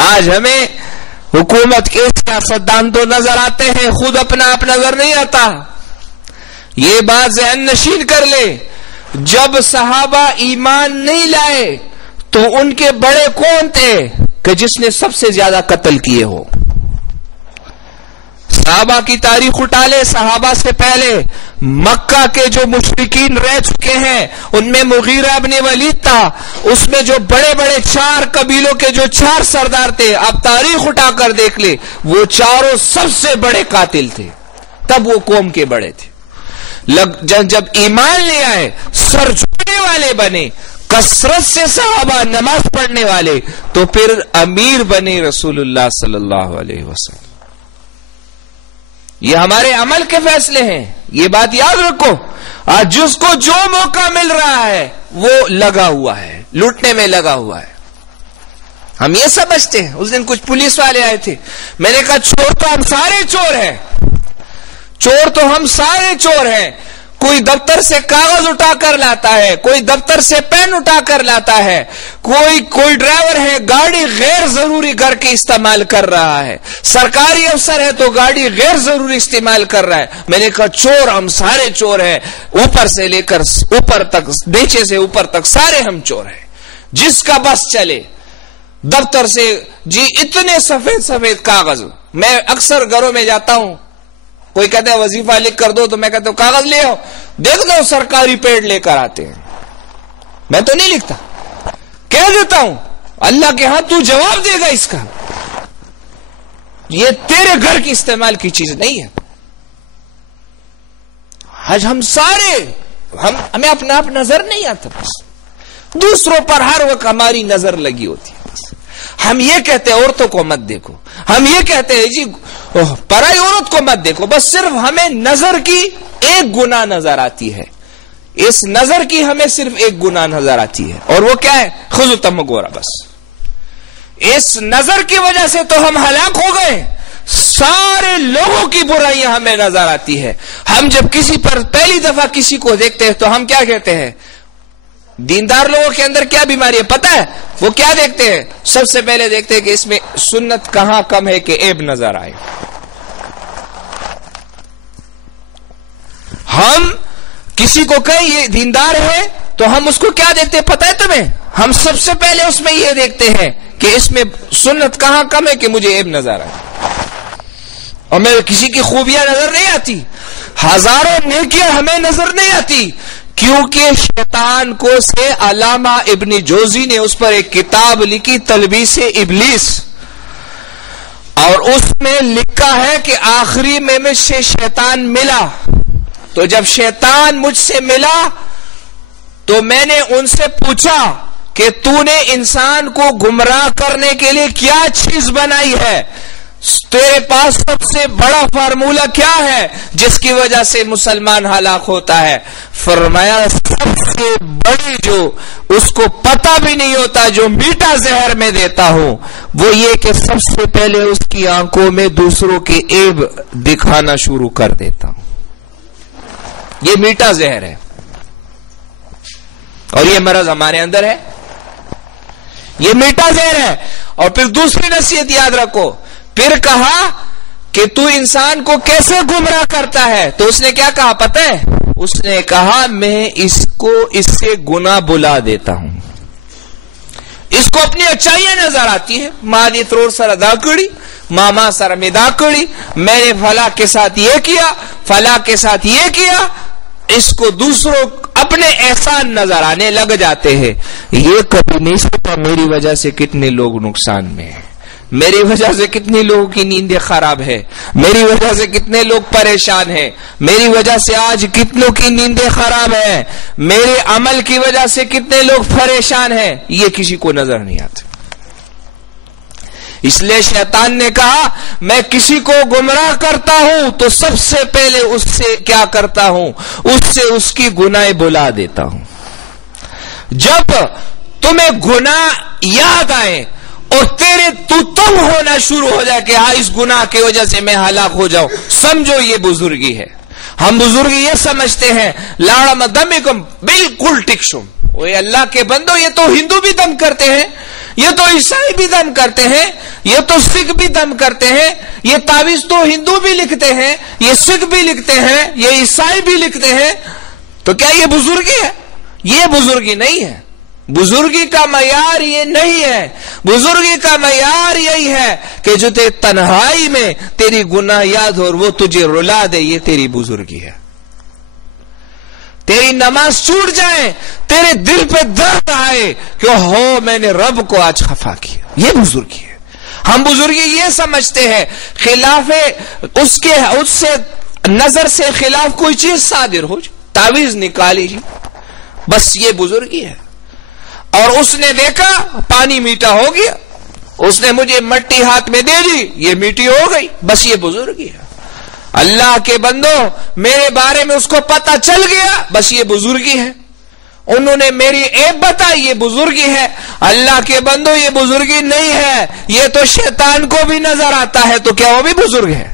آج ہمیں حکومت کے سیاستدان تو نظر آتے ہیں, خود اپنا آپ نظر نہیں آتا. یہ بات ذہن نشین کر لے, جب صحابہ ایمان نہیں لائے تو ان کے بڑے کون تھے کہ جس نے سب سے زیادہ قتل کیے ہو. صحابہ کی تاریخ اٹھا لے, صحابہ سے پہلے مکہ کے جو مشرکین رہ چکے ہیں ان میں مغیرہ ابن ولید تھا. اس میں جو بڑے بڑے 4 قبیلوں کے جو 4 سردار تھے, اب تاریخ اٹھا کر دیکھ لے, وہ چاروں سب سے بڑے قاتل تھے. تب وہ قوم کے بڑے تھے. جب ایمان لے آئے, سر جھکنے والے بنے, کثرت سے صحابہ نماز پڑھنے والے, تو پھر امیر بنے رسول اللہ صلی اللہ علیہ وسلم. یہ ہمارے عمل کے فیصلے ہیں, یہ بات یاد رکھو. آج جس کو جو موقع مل رہا ہے وہ لگا ہوا ہے, لوٹنے میں لگا ہوا ہے. ہم یہ سمجھتے ہیں. اس دن کچھ پولیس والے آئے تھے, میں نے کہا چور تو ہم سارے چور ہیں, چور تو ہم سارے چور ہیں. کوئی دفتر سے کاغذ اٹھا کر لاتا ہے, کوئی دفتر سے پین اٹھا کر لاتا ہے, کوئی ڈرائیور ہے گاڑی غیر ضروری گھر کے استعمال کر رہا ہے, سرکاری افسر ہے تو گاڑی غیر ضروری استعمال کر رہا ہے. میں نے کہا چور ہم سارے چور ہیں, اوپر سے لے کر اوپر تک, نیچے سے اوپر تک سارے ہم چور ہیں. جس کا بس چلے دفتر سے, جی اتنے سفید سفید کاغذ. میں اکثر گھروں میں جاتا ہوں, کوئی کہتا ہے وظیفہ لکھ کر دو, تو میں کہتا ہوں کاغذ لے آؤ, دیکھ دو سرکاری پیڈ لے کر آتے ہیں. میں تو نہیں لکھتا, کہہ دیتا ہوں اللہ کے ہاں تو جواب دے گا اس کا. یہ تیرے گھر کی استعمال کی چیز نہیں ہے. آج ہم سارے ہمیں اپنا آپ نظر نہیں آتا, بس دوسروں پر ہر وقت ہماری نظر لگی ہوتی ہے. ہم یہ کہتے ہیں عورتوں کو مت دیکھو, ہم یہ کہتے ہیں جی پرائی عورت کو مت دیکھو, بس صرف ہمیں نظر کی ایک گناہ نظر آتی ہے. اس نظر کی ہمیں صرف ایک گناہ نظر آتی ہے, اور وہ کیا ہے؟ خذ گورا. بس اس نظر کی وجہ سے تو ہم ہلاک ہو گئے. سارے لوگوں کی برائیاں ہمیں نظر آتی ہے. ہم جب کسی پر پہلی دفعہ کسی کو دیکھتے ہیں تو ہم کیا کہتے ہیں؟ دیندار لوگوں کے اندر کیا بیماری ہے پتہ ہے؟ وہ کیا دیکھتے ہیں؟ سب سے پہلے دیکھتے ہیں کہ اس میں سنت کہاں کم ہے کہ عیب نظر آئے. ہم کسی کو کہیں یہ دیندار ہے تو ہم اس کو کیا دیکھتے ہیں پتہ ہے تمہیں؟ ہم سب سے پہلے اس میں یہ دیکھتے ہیں کہ اس میں سنت کہاں کم ہے کہ مجھے عیب نظر آئے. اور میں کسی کی خوبیاں نظر نہیں آتی, ہزاروں نیکیاں ہمیں نظر نہیں آتی, کیونکہ شیطان کو سے علامہ ابن جوزی نے اس پر ایک کتاب لکھی تلبیس ابلیس, اور اس میں لکھا ہے کہ آخری میں مجھ سے شیطان ملا, تو جب شیطان مجھ سے ملا تو میں نے ان سے پوچھا کہ تو نے انسان کو گمراہ کرنے کے لیے کیا چیز بنائی ہے, تیرے پاس سب سے بڑا فارمولہ کیا ہے جس کی وجہ سے مسلمان ہلاک ہوتا ہے؟ فرمایا سب سے بڑی جو اس کو پتہ بھی نہیں ہوتا جو میٹھا زہر میں دیتا ہوں وہ یہ کہ سب سے پہلے اس کی آنکھوں میں دوسروں کے عیب دکھانا شروع کر دیتا ہوں. یہ میٹھا زہر ہے, اور یہ مرض ہمارے اندر ہے, یہ میٹھا زہر ہے. اور پھر دوسری نصیحت یاد رکھو, پھر کہا کہ تو انسان کو کیسے گمراہ کرتا ہے؟ تو اس نے کیا کہا پتہ ہے؟ اس نے کہا میں اس سے گناہ بلا دیتا ہوں. اس کو اپنی اچھائیاں نظر آتی ہیں, ماں دی ترور سر ادا کری, ماما سر میں دا کری, میں نے فلاں کے ساتھ یہ کیا, فلاں کے ساتھ یہ کیا. اس کو دوسروں اپنے احسان نظر آنے لگ جاتے ہیں. یہ کبھی نہیں سوچا میری وجہ سے کتنے لوگ نقصان میں ہیں, میری وجہ سے کتنے لوگوں کی نیندیں خراب ہے, میری وجہ سے کتنے لوگ پریشان ہیں, میری وجہ سے آج کتنوں کی نیندیں خراب ہیں, میرے عمل کی وجہ سے کتنے لوگ پریشان ہیں. یہ کسی کو نظر نہیں آتا. اس لیے شیطان نے کہا میں کسی کو گمراہ کرتا ہوں تو سب سے پہلے اس سے کیا کرتا ہوں؟ اس سے اس کی گناہ بلا دیتا ہوں. جب تمہیں گناہ یاد آئے اور تیرے تو تنگ ہونا شروع ہو جائے کہ ہاں اس گناہ کی وجہ سے میں ہلاک ہو جاؤں، سمجھو یہ بزرگی ہے. ہم بزرگی یہ سمجھتے ہیں لاڑم دمکم بالکل ٹکشم. وہ اللہ کے بندو، یہ تو ہندو بھی دم کرتے ہیں، یہ تو عیسائی بھی دم کرتے ہیں، یہ تو سکھ بھی دم کرتے ہیں، یہ تعویذ تو ہندو بھی لکھتے ہیں، یہ سکھ بھی لکھتے ہیں، یہ عیسائی بھی لکھتے ہیں. تو کیا یہ بزرگی ہے؟ یہ بزرگی نہیں ہے. بزرگی کا معیار یہ نہیں ہے. بزرگی کا معیار یہی ہے کہ جو تنہائی میں تیری گناہ یاد ہو اور وہ تجھے رلا دے، یہ تیری بزرگی ہے. تیری نماز چھوٹ جائے، تیرے دل پہ درد آئے کہ ہو میں نے رب کو آج خفا کیا، یہ بزرگی ہے. ہم بزرگی یہ سمجھتے ہیں خلاف اس سے نظر سے خلاف کوئی چیز صادر ہو جائے، تعویذ نکالی جی، بس یہ بزرگی ہے. اور اس نے دیکھا پانی میٹھا ہو گیا، اس نے مجھے مٹی ہاتھ میں دے دی، یہ میٹھی ہو گئی، بس یہ بزرگی ہے. اللہ کے بندو میرے بارے میں اس کو پتہ چل گیا، بس یہ بزرگی ہے. انہوں نے میری عیب بتائی، یہ بزرگی ہے. اللہ کے بندو یہ بزرگی نہیں ہے، یہ تو شیطان کو بھی نظر آتا ہے، تو کیا وہ بھی بزرگ ہے؟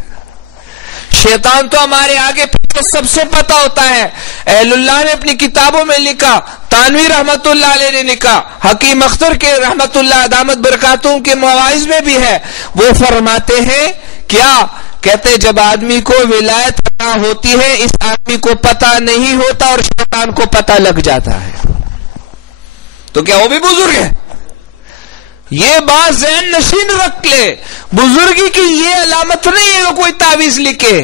شیطان تو ہمارے آگے پیچھے سب سے پتہ ہوتا ہے. اہل اللہ نے اپنی کتابوں میں لکھا، تانوی رحمت اللہ علیہ نے لکھا، حکیم اختر کے رحمت اللہ دامت برکاتوں کے مواعظ میں بھی ہے. وہ فرماتے ہیں کیا کہتے جب آدمی کو ولایت عطا ہوتی ہے، اس آدمی کو پتہ نہیں ہوتا اور شیطان کو پتہ لگ جاتا ہے. تو کیا وہ بھی بزرگ ہے؟ یہ بات ذہن نشین رکھ لے. بزرگی کی یہ علامت نہیں ہے کہ کوئی تعویذ لکھے،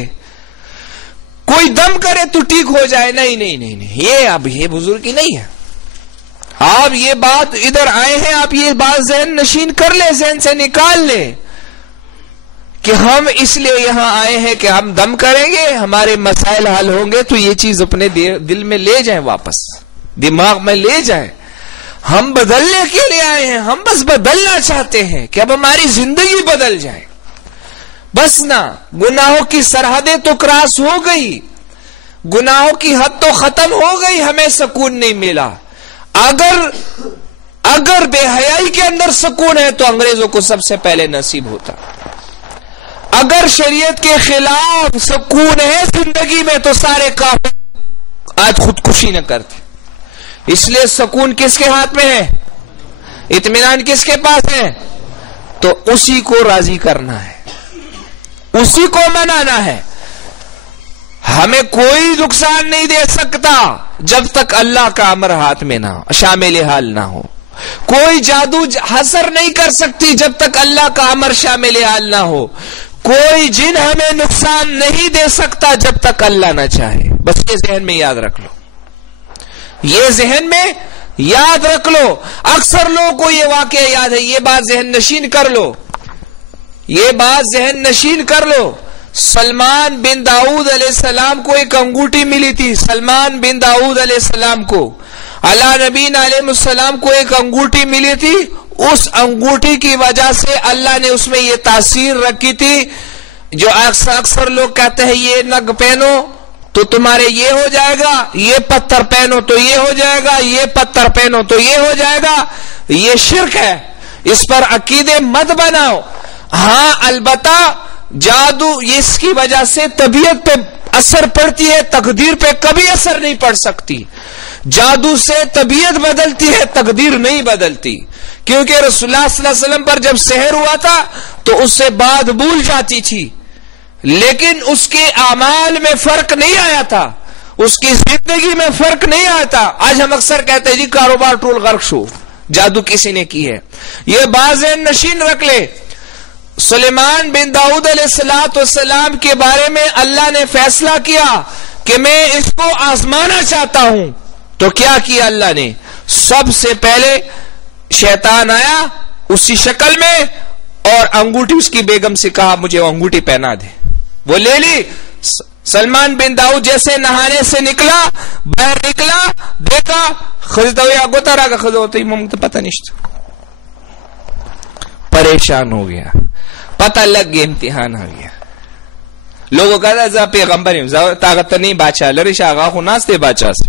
کوئی دم کرے تو ٹھیک ہو جائے. نہیں نہیں نہیں نہیں، یہ بزرگی نہیں ہے. آپ یہ بات ادھر آئے ہیں، آپ یہ بات ذہن نشین کر لے، ذہن سے نکال لے کہ ہم اس لیے یہاں آئے ہیں کہ ہم دم کریں گے، ہمارے مسائل حل ہوں گے. تو یہ چیز اپنے دل میں لے جائیں، واپس دماغ میں لے جائیں. ہم بدلنے کے لیے آئے ہیں، ہم بس بدلنا چاہتے ہیں کہ اب ہماری زندگی بدل جائے. بس نا، گناہوں کی سرحدیں تو کراس ہو گئی، گناہوں کی حد تو ختم ہو گئی، ہمیں سکون نہیں ملا. اگر بے حیائی کے اندر سکون ہے تو انگریزوں کو سب سے پہلے نصیب ہوتا. اگر شریعت کے خلاف سکون ہے زندگی میں تو سارے کافر آج خودکشی نہ کرتے. اس لیے سکون کس کے ہاتھ میں ہے؟ اطمینان کس کے پاس ہے؟ تو اسی کو راضی کرنا ہے، اسی کو منانا ہے. ہمیں کوئی نقصان نہیں دے سکتا جب تک اللہ کا امر ہاتھ میں نہ ہو، شامل حال نہ ہو. کوئی جادو حسر نہیں کر سکتی جب تک اللہ کا امر شامل حال نہ ہو. کوئی جن ہمیں نقصان نہیں دے سکتا جب تک اللہ نہ چاہے. بس یہ ذہن میں یاد رکھ لو، یہ ذہن میں یاد رکھ لو. اکثر لوگوں کو یہ واقعہ یاد ہے، یہ بات ذہن نشین کر لو، یہ بات ذہن نشین کر لو. سلمان بن داؤد علیہ السلام کو ایک انگوٹھی ملی تھی. سلمان بن داؤد علیہ السلام کو، اللہ نبی علیہ السلام کو ایک انگوٹھی ملی تھی. اس انگوٹھی کی وجہ سے اللہ نے اس میں یہ تاثیر رکھی تھی جو اکثر لوگ کہتے ہیں یہ نگ پہنو تو تمہارے یہ ہو جائے گا، یہ پتھر پہنو تو یہ ہو جائے گا، یہ پتھر پہنو تو یہ ہو جائے گا. یہ شرک ہے، اس پر عقیدے مت بناؤ. ہاں البتہ جادو اس کی وجہ سے طبیعت پہ اثر پڑتی ہے، تقدیر پہ کبھی اثر نہیں پڑ سکتی. جادو سے طبیعت بدلتی ہے، تقدیر نہیں بدلتی. کیونکہ رسول اللہ صلی اللہ علیہ وسلم پر جب سحر ہوا تھا تو اس سے بات بھول جاتی تھی، لیکن اس کے اعمال میں فرق نہیں آیا تھا، اس کی زندگی میں فرق نہیں آیا تھا. آج ہم اکثر کہتے ہیں جی کاروبار ٹول غرق شو، جادو کسی نے کی ہے. یہ بات نشین رکھ لے. سلیمان بن داؤد علیہ السلام کے بارے میں اللہ نے فیصلہ کیا کہ میں اس کو آزمانا چاہتا ہوں. تو کیا کیا اللہ نے؟ سب سے پہلے شیطان آیا اسی شکل میں اور انگوٹھی اس کی بیگم سے کہا مجھے وہ انگوٹھی پہنا دے. وہ لے لی. سلمان بن داؤد جیسے نہانے سے نکلا، باہر نکلا، دیکھا خزدہ ہویا گوتا رہا خزدہ ہوتا ہی ممکن پتہ نہیں، پریشان ہو گیا، پتہ لگ گیا، امتحان آ گیا. لوگوں کہا تھا پیغمبر طاقت نہیں بادشاہ لرش آغا خناس دے بادشاہ سے.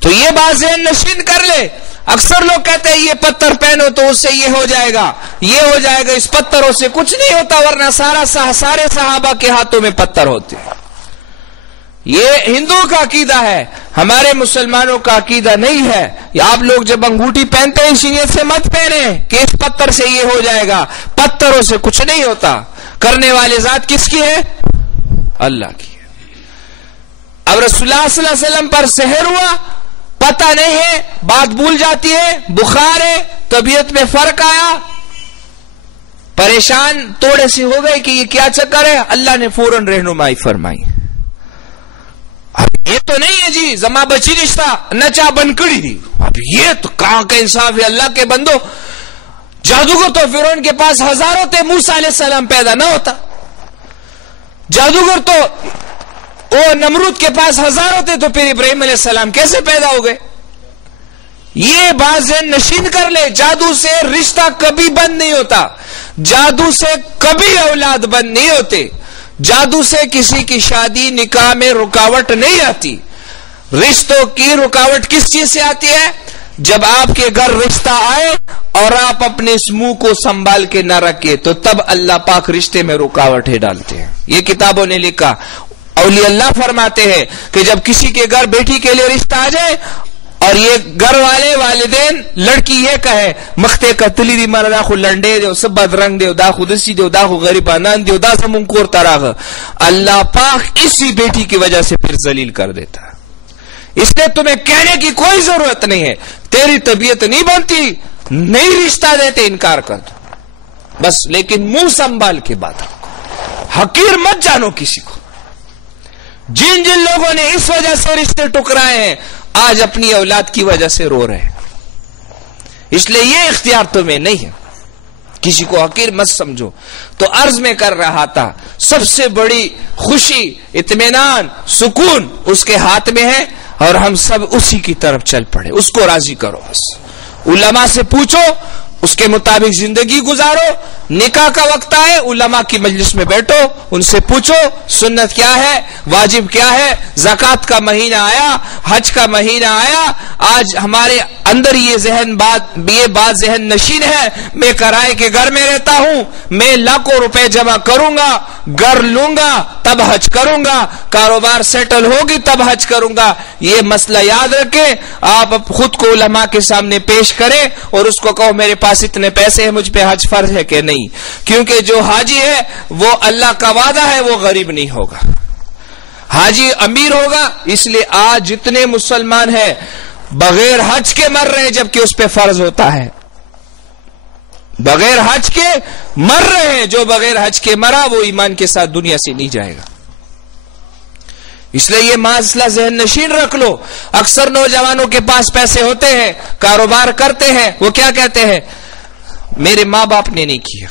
تو یہ بات ذہن نشین کر لے. اکثر لوگ کہتے ہیں یہ پتھر پہنو تو اس سے یہ ہو جائے گا، یہ ہو جائے گا، اس پتھروں سے کچھ نہیں ہوتا، ورنہ سارے صحابہ کے ہاتھوں میں پتھر ہوتے ہیں۔ یہ ہندوؤں کا عقیدہ ہے، ہمارے مسلمانوں کا عقیدہ نہیں ہے۔ آپ لوگ جب انگوٹھی پہنتے ہیں اسی نیت سے مت پہنے کہ اس پتھر سے یہ ہو جائے گا، پتھروں سے کچھ نہیں ہوتا۔ کرنے والے ذات کس کی ہے؟ اللہ کی ہے۔ اب رسول اللہ صلی اللہ علیہ وسلم پر سحر ہوا، پتہ نہیں ہے، بات بھول جاتی ہے، بخار ہے، طبیعت میں فرق آیا، پریشان توڑے سے ہو گئے کہ یہ کیا چکر ہے، اللہ نے فوراً رہنمائی فرمائی۔ اب یہ تو نہیں ہے جی زما بچی رشتہ نچا بنکڑی دی، اب یہ تو کہاں کا انصاف ہے اللہ کے بندو۔ جادوگر تو فرعون کے پاس ہزاروں تھے، موسیٰ علیہ السلام پیدا نہ ہوتا۔ جادوگر تو وہ نمرود کے پاس ہزاروں تھے تو پھر ابراہیم علیہ السلام کیسے پیدا ہو گئے؟ یہ بات ذہن نشین کر لے، جادو سے رشتہ کبھی بند نہیں ہوتا، جادو سے کبھی اولاد بند نہیں ہوتے، جادو سے کسی کی شادی نکاح میں رکاوٹ نہیں آتی۔ رشتوں کی رکاوٹ کس چیز سے آتی ہے؟ جب آپ کے گھر رشتہ آئے اور آپ اپنے اس منہ کو سنبھال کے نہ رکھے تو تب اللہ پاک رشتے میں رکاوٹیں ڈالتے ہیں۔ یہ کتابوں نے لکھا، اولیاء اللہ فرماتے ہیں کہ جب کسی کے گھر بیٹی کے لیے رشتہ آ جائے اور یہ گھر والے والدین لڑکی یہ کہے مختے قتلی دی مرا دا خو لنڈے دیو سب بدرنگ دیو دا خود سی دیو دا خو غریبانان دیو دا سمون کور تراغ، اللہ پاک اسی بیٹی کی وجہ سے پھر ذلیل کر دیتا ہے۔ اس لیے تمہیں کہنے کی کوئی ضرورت نہیں ہے، تیری طبیعت نہیں بنتی، نہیں رشتہ دیتے، انکار کر دو بس، لیکن منہ سنبھال کے بات رکھو، حقیر مت جانو کسی کو۔ جن جن لوگوں نے اس وجہ سے رشتے ٹکرائے ہیں آج اپنی اولاد کی وجہ سے رو رہے ہیں، اس لیے یہ اختیار تمہیں نہیں ہے، کسی کو حقیر مت سمجھو۔ تو عرض میں کر رہا تھا سب سے بڑی خوشی، اطمینان، سکون اس کے ہاتھ میں ہے اور ہم سب اسی کی طرف چل پڑے، اس کو راضی کرو بس۔ علماء سے پوچھو، اس کے مطابق زندگی گزارو، نکاح کا وقت آئے علماء کی مجلس میں بیٹھو، ان سے پوچھو سنت کیا ہے، واجب کیا ہے، زکوٰۃ کا مہینہ آیا، حج کا مہینہ آیا، آج ہمارے اندر یہ بات ذہن نشین ہے، میں کرائے کے گھر میں رہتا ہوں، میں لاکھوں روپے جمع کروں گا، گھر لوں گا تب حج کروں گا، کاروبار سیٹل ہوگی تب حج کروں گا۔ یہ مسئلہ یاد رکھیں، آپ خود کو علماء کے سامنے پیش کریں اور اس کو کہو میرے پاس اتنے پیسے ہیں، مجھ پہ حج فرض ہے کہ نہیں، کیونکہ جو حاجی ہے وہ اللہ کا وعدہ ہے وہ غریب نہیں ہوگا، حاجی امیر ہوگا۔ اس لیے آج جتنے مسلمان ہیں بغیر حج کے مر رہے ہیں جبکہ اس پہ فرض ہوتا ہے، بغیر حج کے مر رہے ہیں، جو بغیر حج کے مرا وہ ایمان کے ساتھ دنیا سے نہیں جائے گا۔ اس لیے یہ مسئلہ ذہن نشین رکھ لو۔ اکثر نوجوانوں کے پاس پیسے ہوتے ہیں، کاروبار کرتے ہیں، وہ کیا کہتے ہیں، میرے ماں باپ نے نہیں کیا،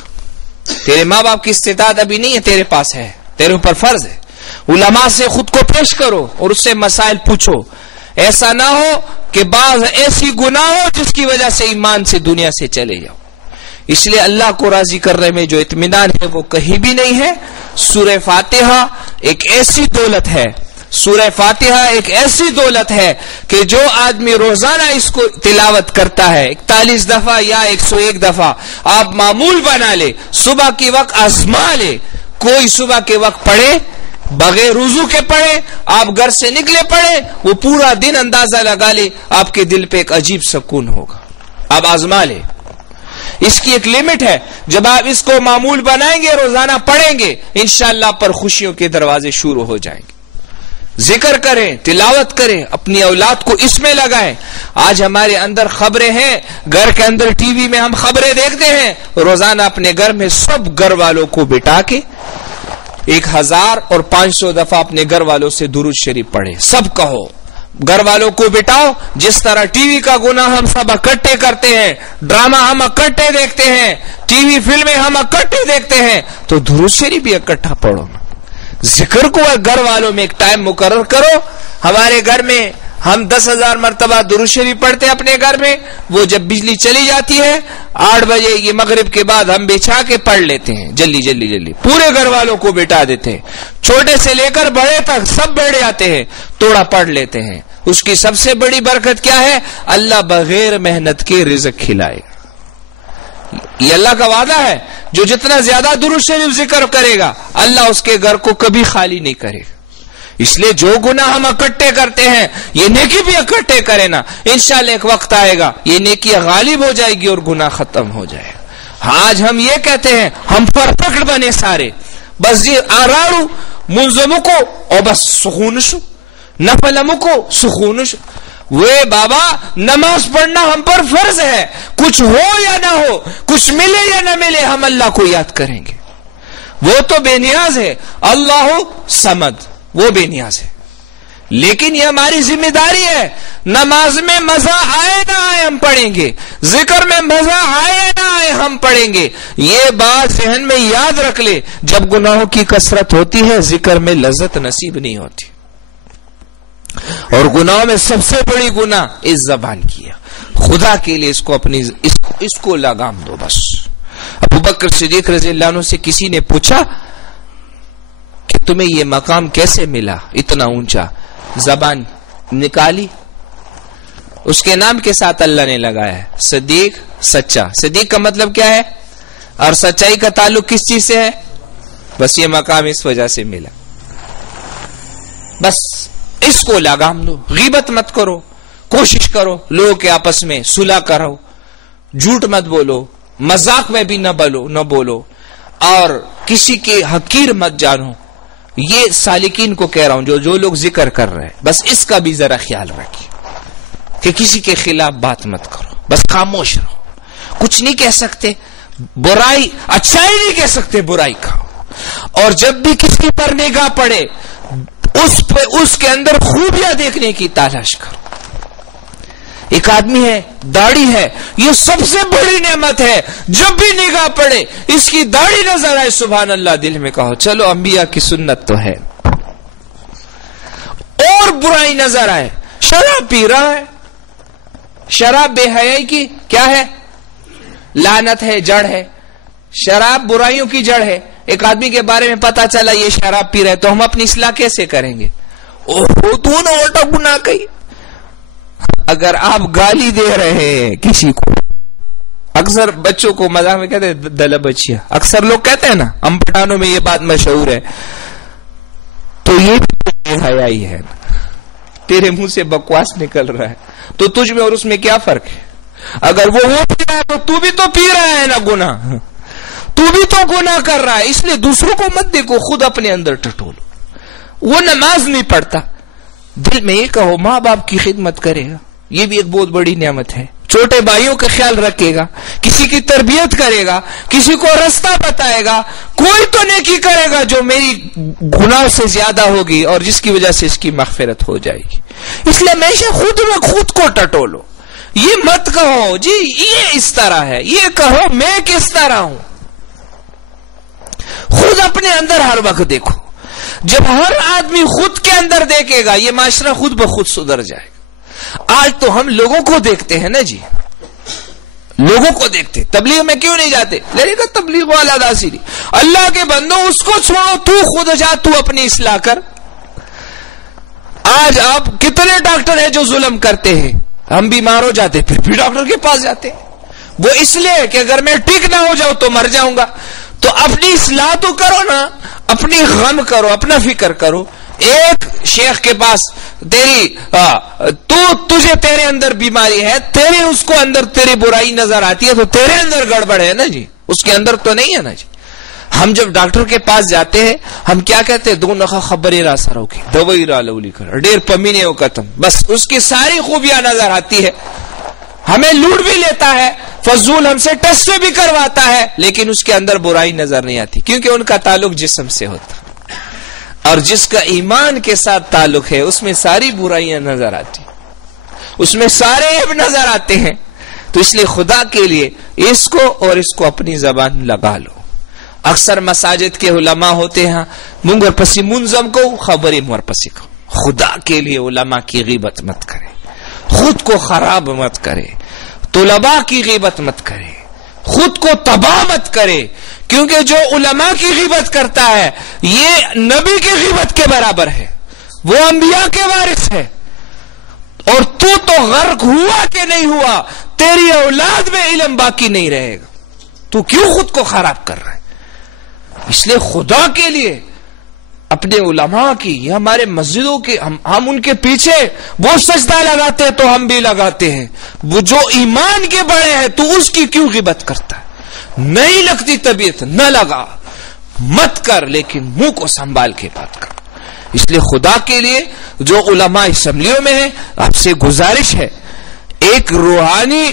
تیرے ماں باپ کی استطاعت ابھی نہیں ہے، تیرے پاس ہے، تیرے اوپر فرض ہے۔ علماء سے خود کو پیش کرو اور اس سے مسائل پوچھو، ایسا نہ ہو کہ بعض ایسی گناہ ہو جس کی وجہ سے ایمان سے دنیا سے چلے جاؤ۔ اس لیے اللہ کو راضی کرنے میں جو اطمینان ہے وہ کہیں بھی نہیں ہے۔ سورہ فاتحہ ایک ایسی دولت ہے، سورہ فاتحہ ایک ایسی دولت ہے کہ جو آدمی روزانہ اس کو تلاوت کرتا ہے 41 دفعہ یا 101 دفعہ، آپ معمول بنا لے، صبح کے وقت آزما لے، کوئی صبح کے وقت پڑھے، بغیر وضو کے پڑھے، آپ گھر سے نکلے پڑھے، وہ پورا دن اندازہ لگا لے، آپ کے دل پہ ایک عجیب سکون ہوگا۔ آپ آزما لے، اس کی ایک لمٹ ہے، جب آپ اس کو معمول بنائیں گے، روزانہ پڑھیں گے، انشاءاللہ پر خوشیوں کے دروازے شروع ہو جائیں گے۔ ذکر کریں، تلاوت کریں، اپنی اولاد کو اس میں لگائیں۔ آج ہمارے اندر خبریں ہیں، گھر کے اندر ٹی وی میں ہم خبریں دیکھتے ہیں، روزانہ اپنے گھر میں سب گھر والوں کو بٹھا کے 1000 اور 500 دفعہ اپنے گھر والوں سے درود شریف پڑھے، سب کہو، گھر والوں کو بٹاؤ۔ جس طرح ٹی وی کا گناہ ہم سب اکٹھے کرتے ہیں، ڈرامہ ہم اکٹھے دیکھتے ہیں، ٹی وی فلمیں ہم اکٹھے دیکھتے ہیں، تو درود شریف بھی اکٹھا پڑھو۔ ذکر کو گھر والوں میں ایک ٹائم مقرر کرو۔ ہمارے گھر میں ہم 10,000 مرتبہ درود شریف پڑھتے اپنے گھر میں، وہ جب بجلی چلی جاتی ہے 8 بجے یہ مغرب کے بعد ہم بچھا کے پڑھ لیتے ہیں، جلدی جلدی جلدی پورے گھر والوں کو بٹھا دیتے ہیں، چھوٹے سے لے کر بڑے تک سب بیٹھ جاتے ہیں، توڑا پڑھ لیتے ہیں۔ اس کی سب سے بڑی برکت کیا ہے؟ اللہ بغیر محنت کے رزق کھلائے گا۔ یہ اللہ کا وعدہ ہے، جو جتنا زیادہ درود شریف ذکر کرے گا اللہ اس کے گھر کو کبھی خالی نہیں کرے گا۔ اس لیے جو گناہ ہم اکٹھے کرتے ہیں یہ نیکی بھی اکٹھے کرے نا، انشاءاللہ ایک وقت آئے گا یہ نیکی غالب ہو جائے گی اور گناہ ختم ہو جائے گا۔ آج ہم یہ کہتے ہیں ہم پرفیکٹ بنے سارے، بس یہ آراڑو منظموں کو اور بس سکون شو نفلموں کو سکون شو۔ وہ بابا نماز پڑھنا ہم پر فرض ہے، کچھ ہو یا نہ ہو، کچھ ملے یا نہ ملے ہم اللہ کو یاد کریں گے۔ وہ تو بے نیاز ہے، اللہ صمد، وہ بے نیاز ہے، لیکن یہ ہماری ذمہ داری ہے، نماز میں مزہ آئے نہ آئے ہم پڑھیں گے، ذکر میں مزہ آئے نہ آئے ہم پڑھیں گے۔ یہ بات ذہن میں یاد رکھ لے، جب گناہوں کی کثرت ہوتی ہے ذکر میں لذت نصیب نہیں ہوتی، اور گناہوں میں سب سے بڑی گناہ اس زبان کی ہے۔ خدا کے لیے اس کو لگام دو بس۔ ابو بکر صدیق رضی اللہ عنہ سے کسی نے پوچھا کہ تمہیں یہ مقام کیسے ملا اتنا اونچا؟ زبان نکالی، اس کے نام کے ساتھ اللہ نے لگایا ہے صدیق، سچا۔ صدیق کا مطلب کیا ہے؟ اور سچائی کا تعلق کس چیز سے ہے؟ بس یہ مقام اس وجہ سے ملا، بس اس کو لگام دو۔ غیبت مت کرو، کوشش کرو لوگوں کے آپس میں صلح کرو، جھوٹ مت بولو، مذاق میں بھی نہ بولو، اور کسی کے حقیر مت جانو۔ یہ سالکین کو کہہ رہا ہوں جو لوگ ذکر کر رہے ہیں، بس اس کا بھی ذرا خیال رکھیے کہ کسی کے خلاف بات مت کرو، بس خاموش رہو، کچھ نہیں کہہ سکتے، برائی اچھائی نہیں کہہ سکتے، برائی کہو، اور جب بھی کسی پر نگاہ پڑے اس کے اندر خوبیاں دیکھنے کی تلاش کرو۔ ایک آدمی ہے، داڑھی ہے، یہ سب سے بڑی نعمت ہے، جب بھی نگاہ پڑے اس کی داڑھی نظر آئے سبحان اللہ دل میں کہو چلو انبیاء کی سنت تو ہے، اور برائی نظر آئے، شراب پی رہا ہے، شراب بے حیائی کی کیا ہے؟ لعنت ہے، جڑ ہے، شراب برائیوں کی جڑ ہے۔ ایک آدمی کے بارے میں پتا چلا یہ شراب پی رہے تو ہم اپنی اصلاح کیسے کریں گے؟ تو نے الٹا گناہ کہی۔ اگر آپ گالی دے رہے ہیں کسی کو، اکثر بچوں کو مذاق میں کہتے ہیں دل بچیا، اکثر لوگ کہتے ہیں نا، ہم پٹھانوں میں یہ بات مشہور ہے، تو یہ بھی حیائی ہے، تیرے منہ سے بکواس نکل رہا ہے تو تجھ میں اور اس میں کیا فرق ہے؟ اگر وہ پی رہا ہے تو بھی تو پی رہا ہے نا، گناہ تو بھی تو گناہ کر رہا ہے۔ اس لیے دوسروں کو مت دیکھو، خود اپنے اندر ٹٹولو۔ وہ نماز نہیں پڑھتا، دل میں یہ کہو ماں باپ کی خدمت کرے گا، یہ بھی ایک بہت بڑی نعمت ہے، چھوٹے بھائیوں کا خیال رکھے گا، کسی کی تربیت کرے گا، کسی کو رستہ بتائے گا، کوئی تو نیکی کرے گا جو میری گناہ سے زیادہ ہوگی اور جس کی وجہ سے اس کی مغفرت ہو جائے گی۔ اس لیے ہمیشہ خود کو ٹٹولو، یہ مت کہو جی یہ اس طرح ہے، یہ کہو میں کس طرح ہوں۔ خود اپنے اندر ہر وقت دیکھو، جب ہر آدمی خود کے اندر دیکھے گا یہ معاشرہ خود بخود سدھر جائے گا۔ آج تو ہم لوگوں کو دیکھتے ہیں نا جی، لوگوں کو دیکھتے، تبلیغ میں کیوں نہیں جاتے؟ لے گا تبلیغ والا داسری، اللہ کے بندوں اس کو چھوڑو، تو خود جا، تو اپنی اصلاح کر۔ آج آپ کتنے ڈاکٹر ہیں جو ظلم کرتے ہیں، ہم بیمار ہو جاتے پھر بھی ڈاکٹر کے پاس جاتے ہیں، وہ اس لیے کہ اگر میں ٹھیک نہ ہو جاؤں تو مر جاؤں گا۔ تو اپنی اصلاح تو کرو نا، اپنی غم کرو، اپنا فکر کرو۔ ایک شیخ کے پاس تجھے تیرے اندر بیماری ہے، تیرے اس کو اندر تیری برائی نظر آتی ہے تو تیرے اندر گڑبڑ ہے نا جی، اس کے اندر تو نہیں ہے نا جی۔ ہم جب ڈاکٹر کے پاس جاتے ہیں ہم کیا کہتے ہیں؟ دو نخا خبری را سرو کی دوائی را لولی کر ڈیر پمینے ہو ختم، بس اس کی ساری خوبیاں نظر آتی ہے، ہمیں لوٹ بھی لیتا ہے، فضول ہم سے ٹیسٹ بھی کرواتا ہے، لیکن اس کے اندر برائی نظر نہیں آتی، کیونکہ ان کا تعلق جسم سے ہوتا، اور جس کا ایمان کے ساتھ تعلق ہے اس میں ساری برائیاں نظر آتی، اس میں سارے عیب نظر آتے ہیں۔ تو اس لیے خدا کے لیے اس کو اور اس کو اپنی زبان لگا لو۔ اکثر مساجد کے علماء ہوتے ہیں منگر پسی منظم کو خبری مور پسی کو، خدا کے لیے علماء کی غیبت مت کرے، خود کو خراب مت کرے، طلباء کی غیبت مت کرے، خود کو تباہ مت کرے، کیونکہ جو علماء کی غیبت کرتا ہے یہ نبی کی غیبت کے برابر ہے، وہ انبیاء کے وارث ہے، اور تو غرق ہوا کہ نہیں ہوا، تیری اولاد میں علم باقی نہیں رہے گا، تو کیوں خود کو خراب کر رہا ہے؟ اس لیے خدا کے لیے اپنے علماء کی، یہ ہمارے مسجدوں کے، ہم ان کے پیچھے وہ سجدہ لگاتے ہیں تو ہم بھی لگاتے ہیں، وہ جو ایمان کے بڑے ہیں تو اس کی کیوں غیبت کرتا ہے؟ نہیں لگتی طبیعت نہ لگا، مت کر، لیکن منہ کو سنبھال کے بات کر۔ اس لیے خدا کے لیے جو علماء اسمبلیوں میں ہیں، آپ سے گزارش ہے، ایک روحانی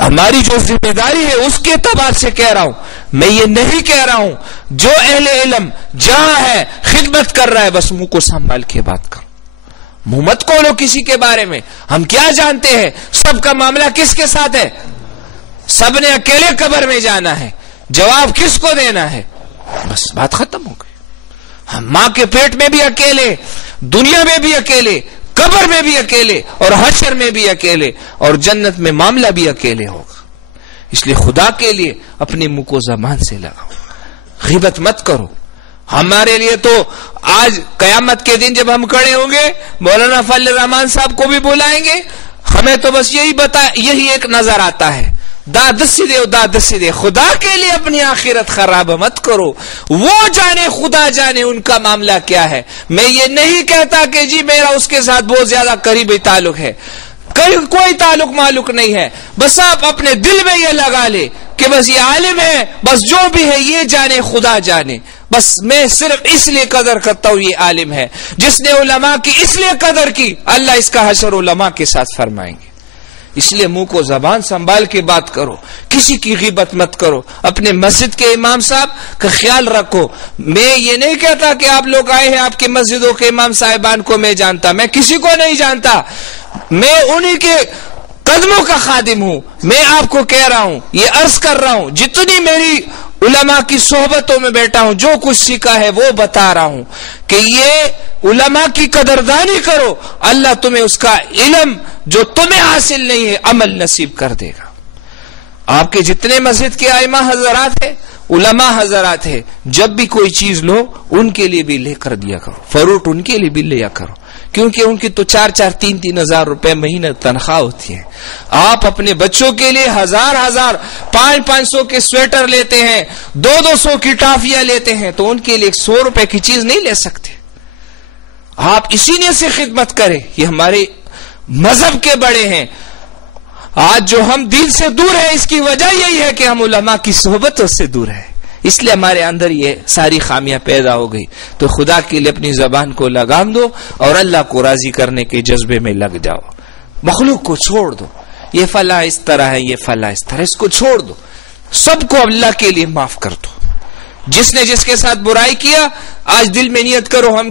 ہماری جو ذمہ داری ہے اس کے اعتبار سے کہہ رہا ہوں، میں یہ نہیں کہہ رہا ہوں جو اہل علم جہاں ہے خدمت کر رہا ہے بس منہ کو سنبھال کے بات کرو، منہ مت کھولو کسی کے بارے میں۔ ہم کیا جانتے ہیں سب کا معاملہ کس کے ساتھ ہے؟ سب نے اکیلے قبر میں جانا ہے، جواب کس کو دینا ہے؟ بس بات ختم ہو گئی۔ ہم ماں کے پیٹ میں بھی اکیلے، دنیا میں بھی اکیلے، قبر میں بھی اکیلے، اور حشر میں بھی اکیلے، اور جنت میں معاملہ بھی اکیلے ہوگا۔ اس لیے خدا کے لیے اپنے منہ کو زبان سے لگاؤ، غیبت مت کرو۔ ہمارے لیے تو آج قیامت کے دن جب ہم کھڑے ہوں گے مولانا فضل الرحمان صاحب کو بھی بلائیں گے، ہمیں تو بس یہی ایک نظر آتا ہے، دادسی دے۔ خدا کے لیے اپنی آخرت خراب مت کرو، وہ جانے، خدا جانے ان کا معاملہ کیا ہے۔ میں یہ نہیں کہتا کہ جی میرا اس کے ساتھ بہت زیادہ قریبی تعلق ہے، کوئی تعلق معلوق نہیں ہے، بس آپ اپنے دل میں یہ لگا لے کہ بس یہ عالم ہے، بس جو بھی ہے یہ جانے، خدا جانے، بس میں صرف اس لیے قدر کرتا ہوں یہ عالم ہے۔ جس نے علماء کی اس لیے قدر کی، اللہ اس کا حشر علماء کے ساتھ فرمائیں گے۔ اس لیے منہ کو زبان سنبھال کے بات کرو، کسی کی غیبت مت کرو، اپنے مسجد کے امام صاحب کا خیال رکھو۔ میں یہ نہیں کہتا کہ آپ لوگ آئے ہیں آپ کی مسجدوں کے امام صاحبان کو میں جانتا، میں کسی کو نہیں جانتا، میں انہی کے قدموں کا خادم ہوں۔ میں آپ کو کہہ رہا ہوں، یہ عرض کر رہا ہوں، جتنی میری علماء کی صحبتوں میں بیٹھا ہوں، جو کچھ سیکھا ہے وہ بتا رہا ہوں کہ یہ علماء کی قدردانی کرو، اللہ تمہیں اس کا علم جو تمہیں حاصل نہیں ہے عمل نصیب کر دے گا۔ آپ کے جتنے مسجد کے ائمہ حضرات ہیں، علماء حضرات ہیں، جب بھی کوئی چیز لو ان کے لیے بھی لے کر دیا کرو، فروٹ ان کے لیے بھی لیا کرو، کیونکہ ان کی تو 4-4 3-3 ہزار روپے مہینہ تنخواہ ہوتی ہے۔ آپ اپنے بچوں کے لیے 1000 500 کے سویٹر لیتے ہیں، 200 کی ٹافیاں لیتے ہیں، تو ان کے لیے 100 روپے کی چیز نہیں لے سکتے۔ آپ اسی نیت سے خدمت کریں، یہ ہمارے مذہب کے بڑے ہیں۔ آج جو ہم دین سے دور ہیں اس کی وجہ یہی ہے کہ ہم علماء کی صحبتوں سے دور ہیں، اس لیے ہمارے اندر یہ ساری خامیاں پیدا ہو گئی۔ تو خدا کے لیے اپنی زبان کو لگام دو اور اللہ کو راضی کرنے کے جذبے میں لگ جاؤ، مخلوق کو چھوڑ دو، یہ فلاں اس طرح ہے، یہ فلاں اس طرح، اس کو چھوڑ دو، سب کو اللہ کے لیے معاف کر دو۔ جس نے جس کے ساتھ برائی کیا آج دل میں نیت کرو ہم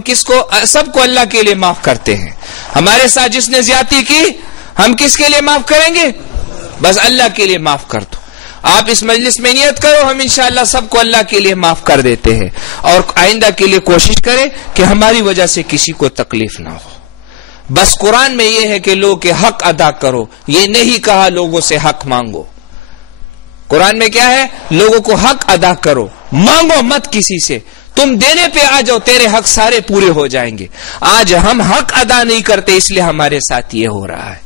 سب کو اللہ کے لیے معاف کرتے ہیں۔ ہمارے ساتھ جس نے زیادتی کی ہم کس کے لیے معاف کریں گے؟ بس اللہ کے لیے معاف کر دو۔ آپ اس مجلس میں نیت کرو ہم انشاءاللہ سب کو اللہ کے لیے معاف کر دیتے ہیں، اور آئندہ کے لیے کوشش کریں کہ ہماری وجہ سے کسی کو تکلیف نہ ہو۔ بس قرآن میں یہ ہے کہ لوگوں کے حق ادا کرو، یہ نہیں کہا لوگوں سے حق مانگو۔ قرآن میں کیا ہے؟ لوگوں کو حق ادا کرو، مانگو مت کسی سے، تم دینے پہ آ جاؤ، تیرے حق سارے پورے ہو جائیں گے۔ آج ہم حق ادا نہیں کرتے، اس لیے ہمارے ساتھ یہ ہو رہا ہے۔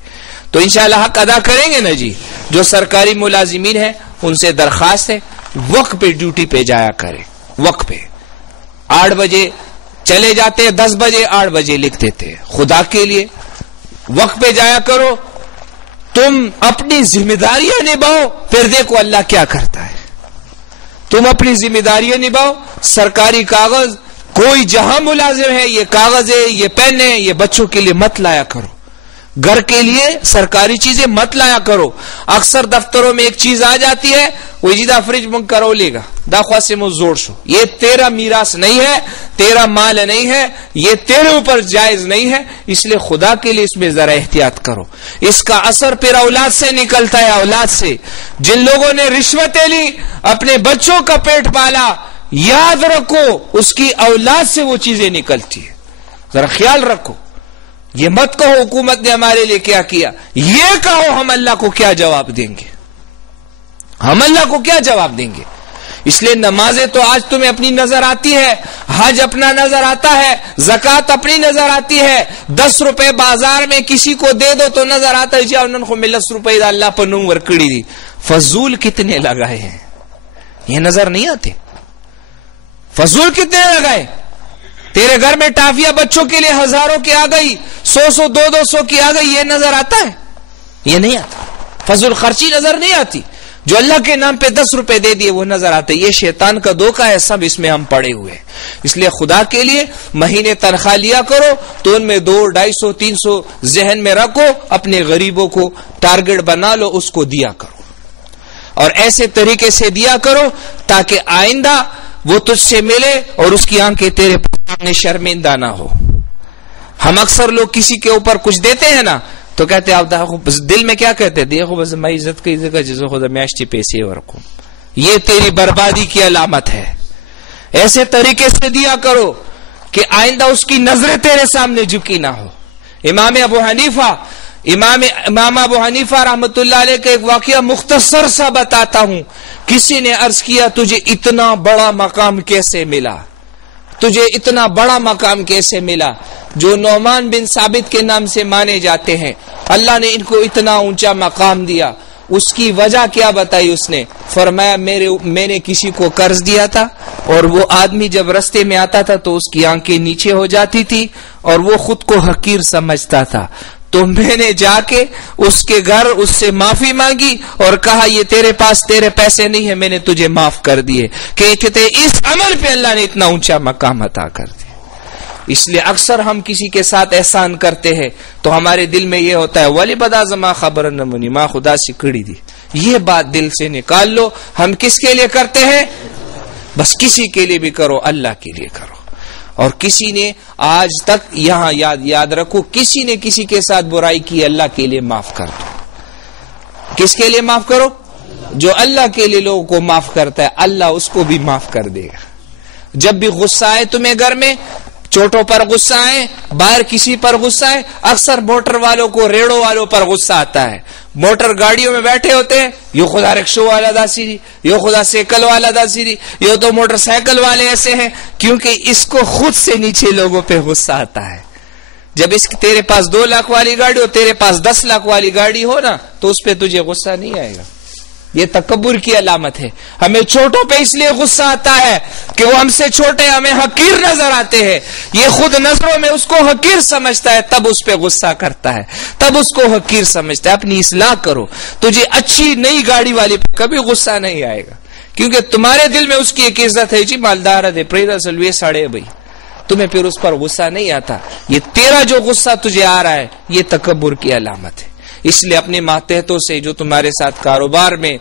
تو انشاءاللہ حق ادا کریں گے نا جی۔ جو سرکاری ملازمین ہیں ان سے درخواست ہے وقت پہ ڈیوٹی پہ جایا کریں، وقت پہ 8 بجے چلے جاتے ہیں، 10 بجے 8 بجے لکھ دیتے ہیں۔ خدا کے لیے وقت پہ جایا کرو، تم اپنی ذمہ داریاں نبھاؤ، پھر دیکھو اللہ کیا کرتا ہے۔ تم اپنی ذمہ داریاں نبھاؤ، سرکاری کاغذ کوئی جہاں ملازم ہے یہ کاغذ ہے، یہ پین ہے، یہ بچوں کے لیے مت لایا کرو، گھر کے لیے سرکاری چیزیں مت لایا کرو۔ اکثر دفتروں میں ایک چیز آ جاتی ہے، وہ جیدہ فریج منگ کرو لے گا داخوا سے مو زور شو، یہ تیرا میراث نہیں ہے، تیرا مال نہیں ہے، یہ تیرے اوپر جائز نہیں ہے، اس لیے خدا کے لیے اس میں ذرا احتیاط کرو۔ اس کا اثر پھر اولاد سے نکلتا ہے، اولاد سے۔ جن لوگوں نے رشوتیں لی اپنے بچوں کا پیٹ پالا، یاد رکھو اس کی اولاد سے وہ چیزیں نکلتی ہیں۔ ذرا خیال رکھو، یہ مت کہو حکومت نے ہمارے لیے کیا کیا، یہ کہو ہم اللہ کو کیا جواب دیں گے، ہم اللہ کو کیا جواب دیں گے۔ اس لیے نمازیں تو آج تمہیں اپنی نظر آتی ہے، حج اپنا نظر آتا ہے، زکات اپنی نظر آتی ہے، 10 روپے بازار میں کسی کو دے دو تو نظر آتا ہے جی انہوں کو 10 روپے اللہ پر نوں ورکڑی دی، فضول کتنے لگائے ہیں یہ نظر نہیں آتے، فضول کتنے لگائے، تیرے گھر میں ٹافیاں بچوں کے لیے ہزاروں کی آ گئی، 100 200 کی آ گئی، یہ نظر آتا ہے؟ یہ نہیں آتا، فضول خرچی نظر نہیں آتی، جو اللہ کے نام پہ 10 روپے دے دیے وہ نظر آتے، یہ شیطان کا دھوکہ ہے، سب اس میں ہم پڑے ہوئے ہیں۔ اس لیے خدا کے لیے مہینے تنخواہ لیا کرو تو ان میں 200 250 300 ذہن میں رکھو، اپنے غریبوں کو ٹارگٹ بنا لو، اس کو دیا کرو، اور ایسے طریقے سے دیا کرو تاکہ آئندہ وہ تجھ سے ملے اور اس کی آنکھیں تیرے سامنے شرمندہ نہ ہو۔ ہم اکثر لوگ کسی کے اوپر کچھ دیتے ہیں نا تو کہتے ہیں آپ دل میں کیا کہتے ہیں، دیکھو بس میں عزت کی جگہ جسے خدا میاشتی پیسے اور رکھوں، یہ تیری بربادی کی علامت ہے۔ ایسے طریقے سے دیا کرو کہ آئندہ اس کی نظریں تیرے سامنے جھکی نہ ہو۔ امام ابو حنیفہ رحمت اللہ علیہ کا ایک واقعہ مختصر سا بتاتا ہوں۔ کسی نے عرض کیا تجھے اتنا بڑا مقام کیسے ملا، تجھے اتنا بڑا مقام کیسے ملا؟ جو نعمان بن ثابت کے نام سے مانے جاتے ہیں، اللہ نے ان کو اتنا اونچا مقام دیا، اس کی وجہ کیا بتائی؟ اس نے فرمایا میں نے کسی کو قرض دیا تھا اور وہ آدمی جب رستے میں آتا تھا تو اس کی آنکھیں نیچے ہو جاتی تھی اور وہ خود کو حقیر سمجھتا تھا، تو میں نے جا کے اس کے گھر اس سے معافی مانگی اور کہا یہ تیرے پاس تیرے پیسے نہیں ہے، میں نے تجھے معاف کر دیے، کہ اس عمل پہ اللہ نے اتنا اونچا مقام عطا کر دیا۔ اس لیے اکثر ہم کسی کے ساتھ احسان کرتے ہیں تو ہمارے دل میں یہ ہوتا ہے ولی بدا زما خبر نمونی ماں خدا سے کڑی دی، یہ بات دل سے نکال لو۔ ہم کس کے لیے کرتے ہیں؟ بس کسی کے لیے بھی کرو، اللہ کے لیے کرو۔ اور کسی نے آج تک یہاں یاد رکھو، کسی نے کسی کے ساتھ برائی کی، اللہ کے لیے معاف کر دو۔ کس کے لیے معاف کرو؟ جو اللہ کے لیے لوگوں کو معاف کرتا ہے اللہ اس کو بھی معاف کر دے گا۔ جب بھی غصہ آئے تمہیں گھر میں، چھوٹوں پر غصہ آئے، باہر کسی پر غصہ آئے، اکثر موٹر والوں کو ریڑوں والوں پر غصہ آتا ہے۔ موٹر گاڑیوں میں بیٹھے ہوتے ہیں، یہ خدا رکشوں والا داسیری، یہ خدا سائیکل والا داسیری، یہ تو موٹر سائیکل والے ایسے ہیں، کیونکہ اس کو خود سے نیچے لوگوں پہ غصہ آتا ہے۔ جب تیرے پاس 2 لاکھ والی گاڑی ہو، تیرے پاس 10 لاکھ والی گاڑی ہو نا، تو اس پہ تجھے غصہ نہیں آئے گا۔ یہ تکبر کی علامت ہے۔ ہمیں چھوٹوں پہ اس لیے غصہ آتا ہے کہ وہ ہم سے چھوٹے ہمیں حقیر نظر آتے ہیں، یہ خود نظروں میں اس کو حقیر سمجھتا ہے، تب اس پہ غصہ کرتا ہے، تب اس کو حقیر سمجھتا ہے۔ اپنی اصلاح کرو، تجھے اچھی نئی گاڑی والی پہ کبھی غصہ نہیں آئے گا، کیونکہ تمہارے دل میں اس کی ایک عزت ہے، جی مالدار ہے پریدا سلوے ساڑے بھائی، تمہیں پھر اس پر غصہ نہیں آتا۔ یہ تیرا جو غصہ تجھے آ رہا ہے یہ تکبر کی علامت ہے۔ اس لیے اپنے ماتحتوں سے جو تمہارے ساتھ کاروبار میں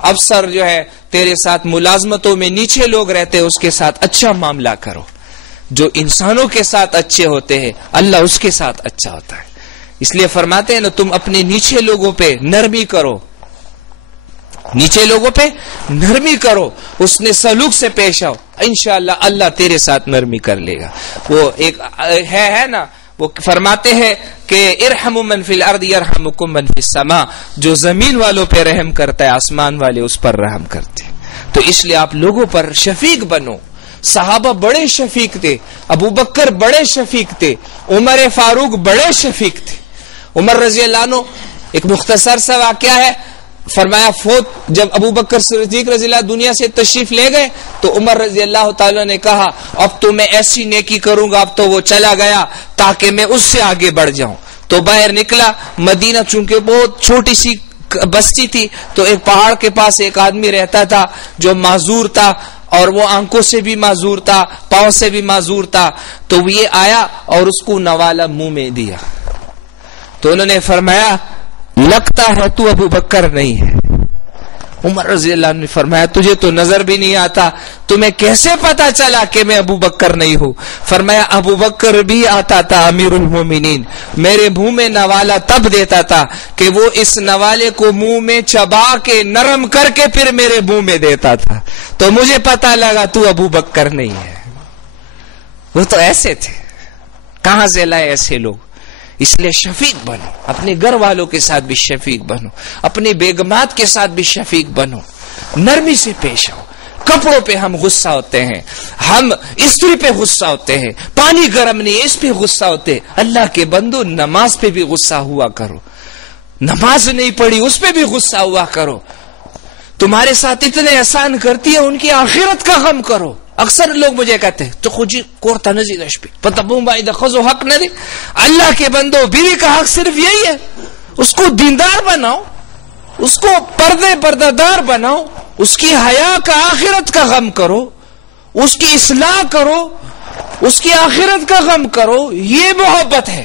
افسر جو ہے، تیرے ساتھ ملازمتوں میں نیچے لوگ رہتے ہیں، اس کے ساتھ اچھا معاملہ کرو۔ جو انسانوں کے ساتھ اچھے ہوتے ہیں اللہ اس کے ساتھ اچھا ہوتا ہے۔ اس لیے فرماتے ہیں نا تم اپنے نیچے لوگوں پہ نرمی کرو، نیچے لوگوں پہ نرمی کرو، اس نے سلوک سے پیش آؤ، انشاءاللہ اللہ تیرے ساتھ نرمی کر لے گا۔ وہ ایک ہے نا، وہ فرماتے ہیں کہ ارحموا من فی الارض یرحمکم من فی السماء، جو زمین والوں پہ رحم کرتا ہے آسمان والے اس پر رحم کرتے ہیں۔ تو اس لیے آپ لوگوں پر شفیق بنو۔ صحابہ بڑے شفیق تھے، ابو بکر بڑے شفیق تھے، عمر فاروق بڑے شفیق تھے۔ عمر رضی اللہ عنہ، ایک مختصر سا واقعہ ہے، فرمایا جب ابو بکر صدیق رضی اللہ دنیا سے تشریف لے گئے تو عمر رضی اللہ تعالی نے کہا اب تو میں ایسی نیکی کروں گا، اب تو وہ چلا گیا تاکہ میں اس سے آگے بڑھ جاؤں۔ تو باہر نکلا، مدینہ چونکہ بہت چھوٹی سی بستی تھی تو ایک پہاڑ کے پاس ایک آدمی رہتا تھا جو معذور تھا، اور وہ آنکھوں سے بھی معذور تھا، پاؤں سے بھی معذور تھا۔ تو یہ آیا اور اس کو نوالا منہ میں دیا، تو انہوں نے فرمایا لگتا ہے تو ابو بکر نہیں ہے۔ عمر رضی اللہ عنہ نے فرمایا تجھے تو نظر بھی نہیں آتا، تمہیں کیسے پتا چلا کہ میں ابو بکر نہیں ہوں؟ فرمایا ابو بکر بھی آتا تھا امیر المومنین، میرے منہ میں نوالا تب دیتا تھا کہ وہ اس نوالے کو منہ میں چبا کے نرم کر کے پھر میرے منہ میں دیتا تھا، تو مجھے پتا لگا تو ابو بکر نہیں ہے۔ وہ تو ایسے تھے، کہاں سے لائے ایسے لوگ؟ اس لیے شفیق بنو، اپنے گھر والوں کے ساتھ بھی شفیق بنو، اپنی بیگمات کے ساتھ بھی شفیق بنو، نرمی سے پیش آؤ۔ کپڑوں پہ ہم غصہ ہوتے ہیں، ہم استری پہ غصہ ہوتے ہیں، پانی گرم نہیں اس پہ غصہ ہوتے ہیں۔ اللہ کے بندو نماز پہ بھی غصہ ہوا کرو، نماز نہیں پڑھی اس پہ بھی غصہ ہوا کرو۔ تمہارے ساتھ اتنے احسان کرتی ہے ان کی آخرت کا غم کرو۔ اکثر لوگ مجھے کہتے ہیں تو خود کورتا نزی دش پہ پتہ بھائی خزو حق نہ دے۔ اللہ کے بندو بیوی کا حق صرف یہی ہے، اس کو دیندار بناؤ، اس کو پردہ دار بناؤ، اس کی حیا کا آخرت کا غم کرو، اس کی اصلاح کرو، اس کی آخرت کا غم کرو۔ یہ محبت ہے،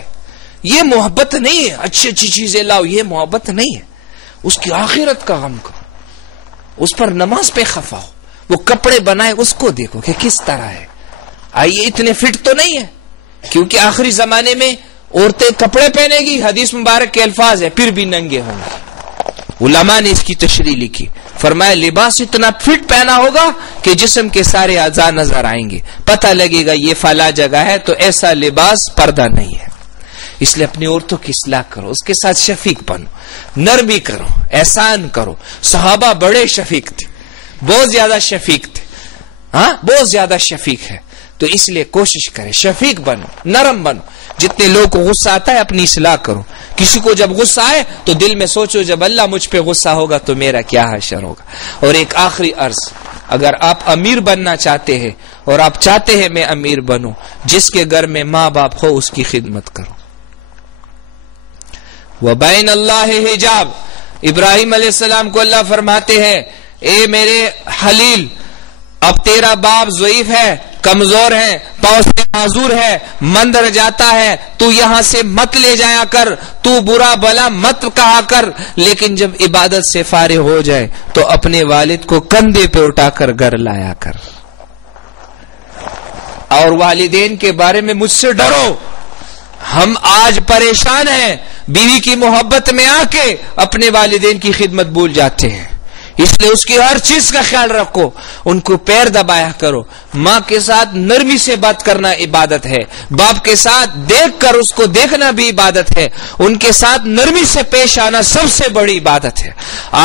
یہ محبت نہیں ہے اچھی اچھی چیزیں لاؤ، یہ محبت نہیں ہے۔ اس کی آخرت کا غم کرو، اس پر نماز پہ خفا ہو۔ وہ کپڑے بنائے اس کو دیکھو کہ کس طرح ہے، آئیے اتنے فٹ تو نہیں ہے، کیونکہ آخری زمانے میں عورتیں کپڑے پہنے گی، حدیث مبارک کے الفاظ ہے پھر بھی ننگے ہوں گے۔ علماء نے اس کی تشریح لکھی، فرمایا لباس اتنا فٹ پہنا ہوگا کہ جسم کے سارے اعضاء نظر آئیں گے، پتہ لگے گا یہ فلاں جگہ ہے، تو ایسا لباس پردہ نہیں ہے۔ اس لیے اپنی عورتوں کی اصلاح کرو، اس کے ساتھ شفیق بنو، نرمی کرو، احسان کرو۔ صحابہ بڑے شفیق تھے، بہت زیادہ شفیق تھے، ہاں بہت زیادہ شفیق ہے۔ تو اس لیے کوشش کرے شفیق بنو، نرم بنو۔ جتنے لوگوں کو غصہ آتا ہے اپنی اصلاح کرو۔ کسی کو جب غصہ آئے تو دل میں سوچو جب اللہ مجھ پہ غصہ ہوگا تو میرا کیا حشر ہوگا۔ اور ایک آخری عرض، اگر آپ امیر بننا چاہتے ہیں اور آپ چاہتے ہیں میں امیر بنوں، جس کے گھر میں ماں باپ ہو اس کی خدمت کرو۔ وَبَيْنَ اللَّهِ حجاب، ابراہیم علیہ السلام کو اللہ فرماتے ہیں اے میرے خلیل، اب تیرا باپ ضعیف ہے، کمزور ہے، پاؤں سے معذور ہے، مندر جاتا ہے، تو یہاں سے مت لے جایا کر، تو برا بلا مت کہا کر، لیکن جب عبادت سے فارغ ہو جائے تو اپنے والد کو کندھے پہ اٹھا کر گھر لایا کر۔ اور والدین کے بارے میں مجھ سے ڈرو۔ ہم آج پریشان ہیں، بیوی کی محبت میں آ کے اپنے والدین کی خدمت بھول جاتے ہیں۔ اس لیے اس کی ہر چیز کا خیال رکھو، ان کو پیر دبایا کرو۔ ماں کے ساتھ نرمی سے بات کرنا عبادت ہے، باپ کے ساتھ دیکھ کر اس کو دیکھنا بھی عبادت ہے، ان کے ساتھ نرمی سے پیش آنا سب سے بڑی عبادت ہے۔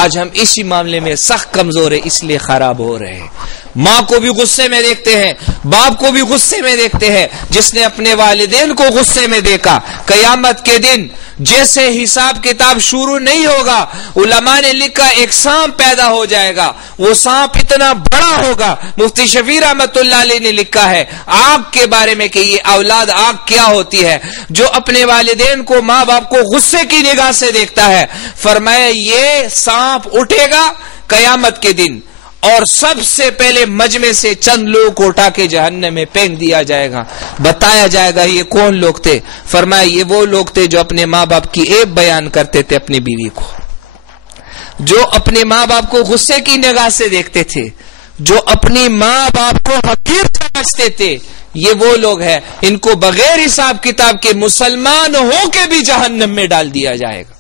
آج ہم اسی معاملے میں سخت کمزور ہیں، اس لیے خراب ہو رہے ہیں۔ ماں کو بھی غصے میں دیکھتے ہیں، باپ کو بھی غصے میں دیکھتے ہیں۔ جس نے اپنے والدین کو غصے میں دیکھا، قیامت کے دن جیسے حساب کتاب شروع نہیں ہوگا، علماء نے لکھا ایک سانپ پیدا ہو جائے گا، وہ سانپ اتنا بڑا ہوگا۔ مفتی شفیع رحمت اللہ علیہ نے لکھا ہے آگ کے بارے میں کہ یہ اولاد آگ کیا ہوتی ہے، جو اپنے والدین کو ماں باپ کو غصے کی نگاہ سے دیکھتا ہے، فرمایا یہ سانپ اٹھے گا قیامت کے دن، اور سب سے پہلے مجمع سے چند لوگوں کو اٹھا کے جہنم میں پھینک دیا جائے گا۔ بتایا جائے گا یہ کون لوگ تھے، فرمایا یہ وہ لوگ تھے جو اپنے ماں باپ کی عیب بیان کرتے تھے اپنی بیوی کو، جو اپنے ماں باپ کو غصے کی نگاہ سے دیکھتے تھے، جو اپنی ماں باپ کو حقیر سمجھتے تھے۔ یہ وہ لوگ ہیں ان کو بغیر حساب کتاب کے مسلمان ہو کے بھی جہنم میں ڈال دیا جائے گا۔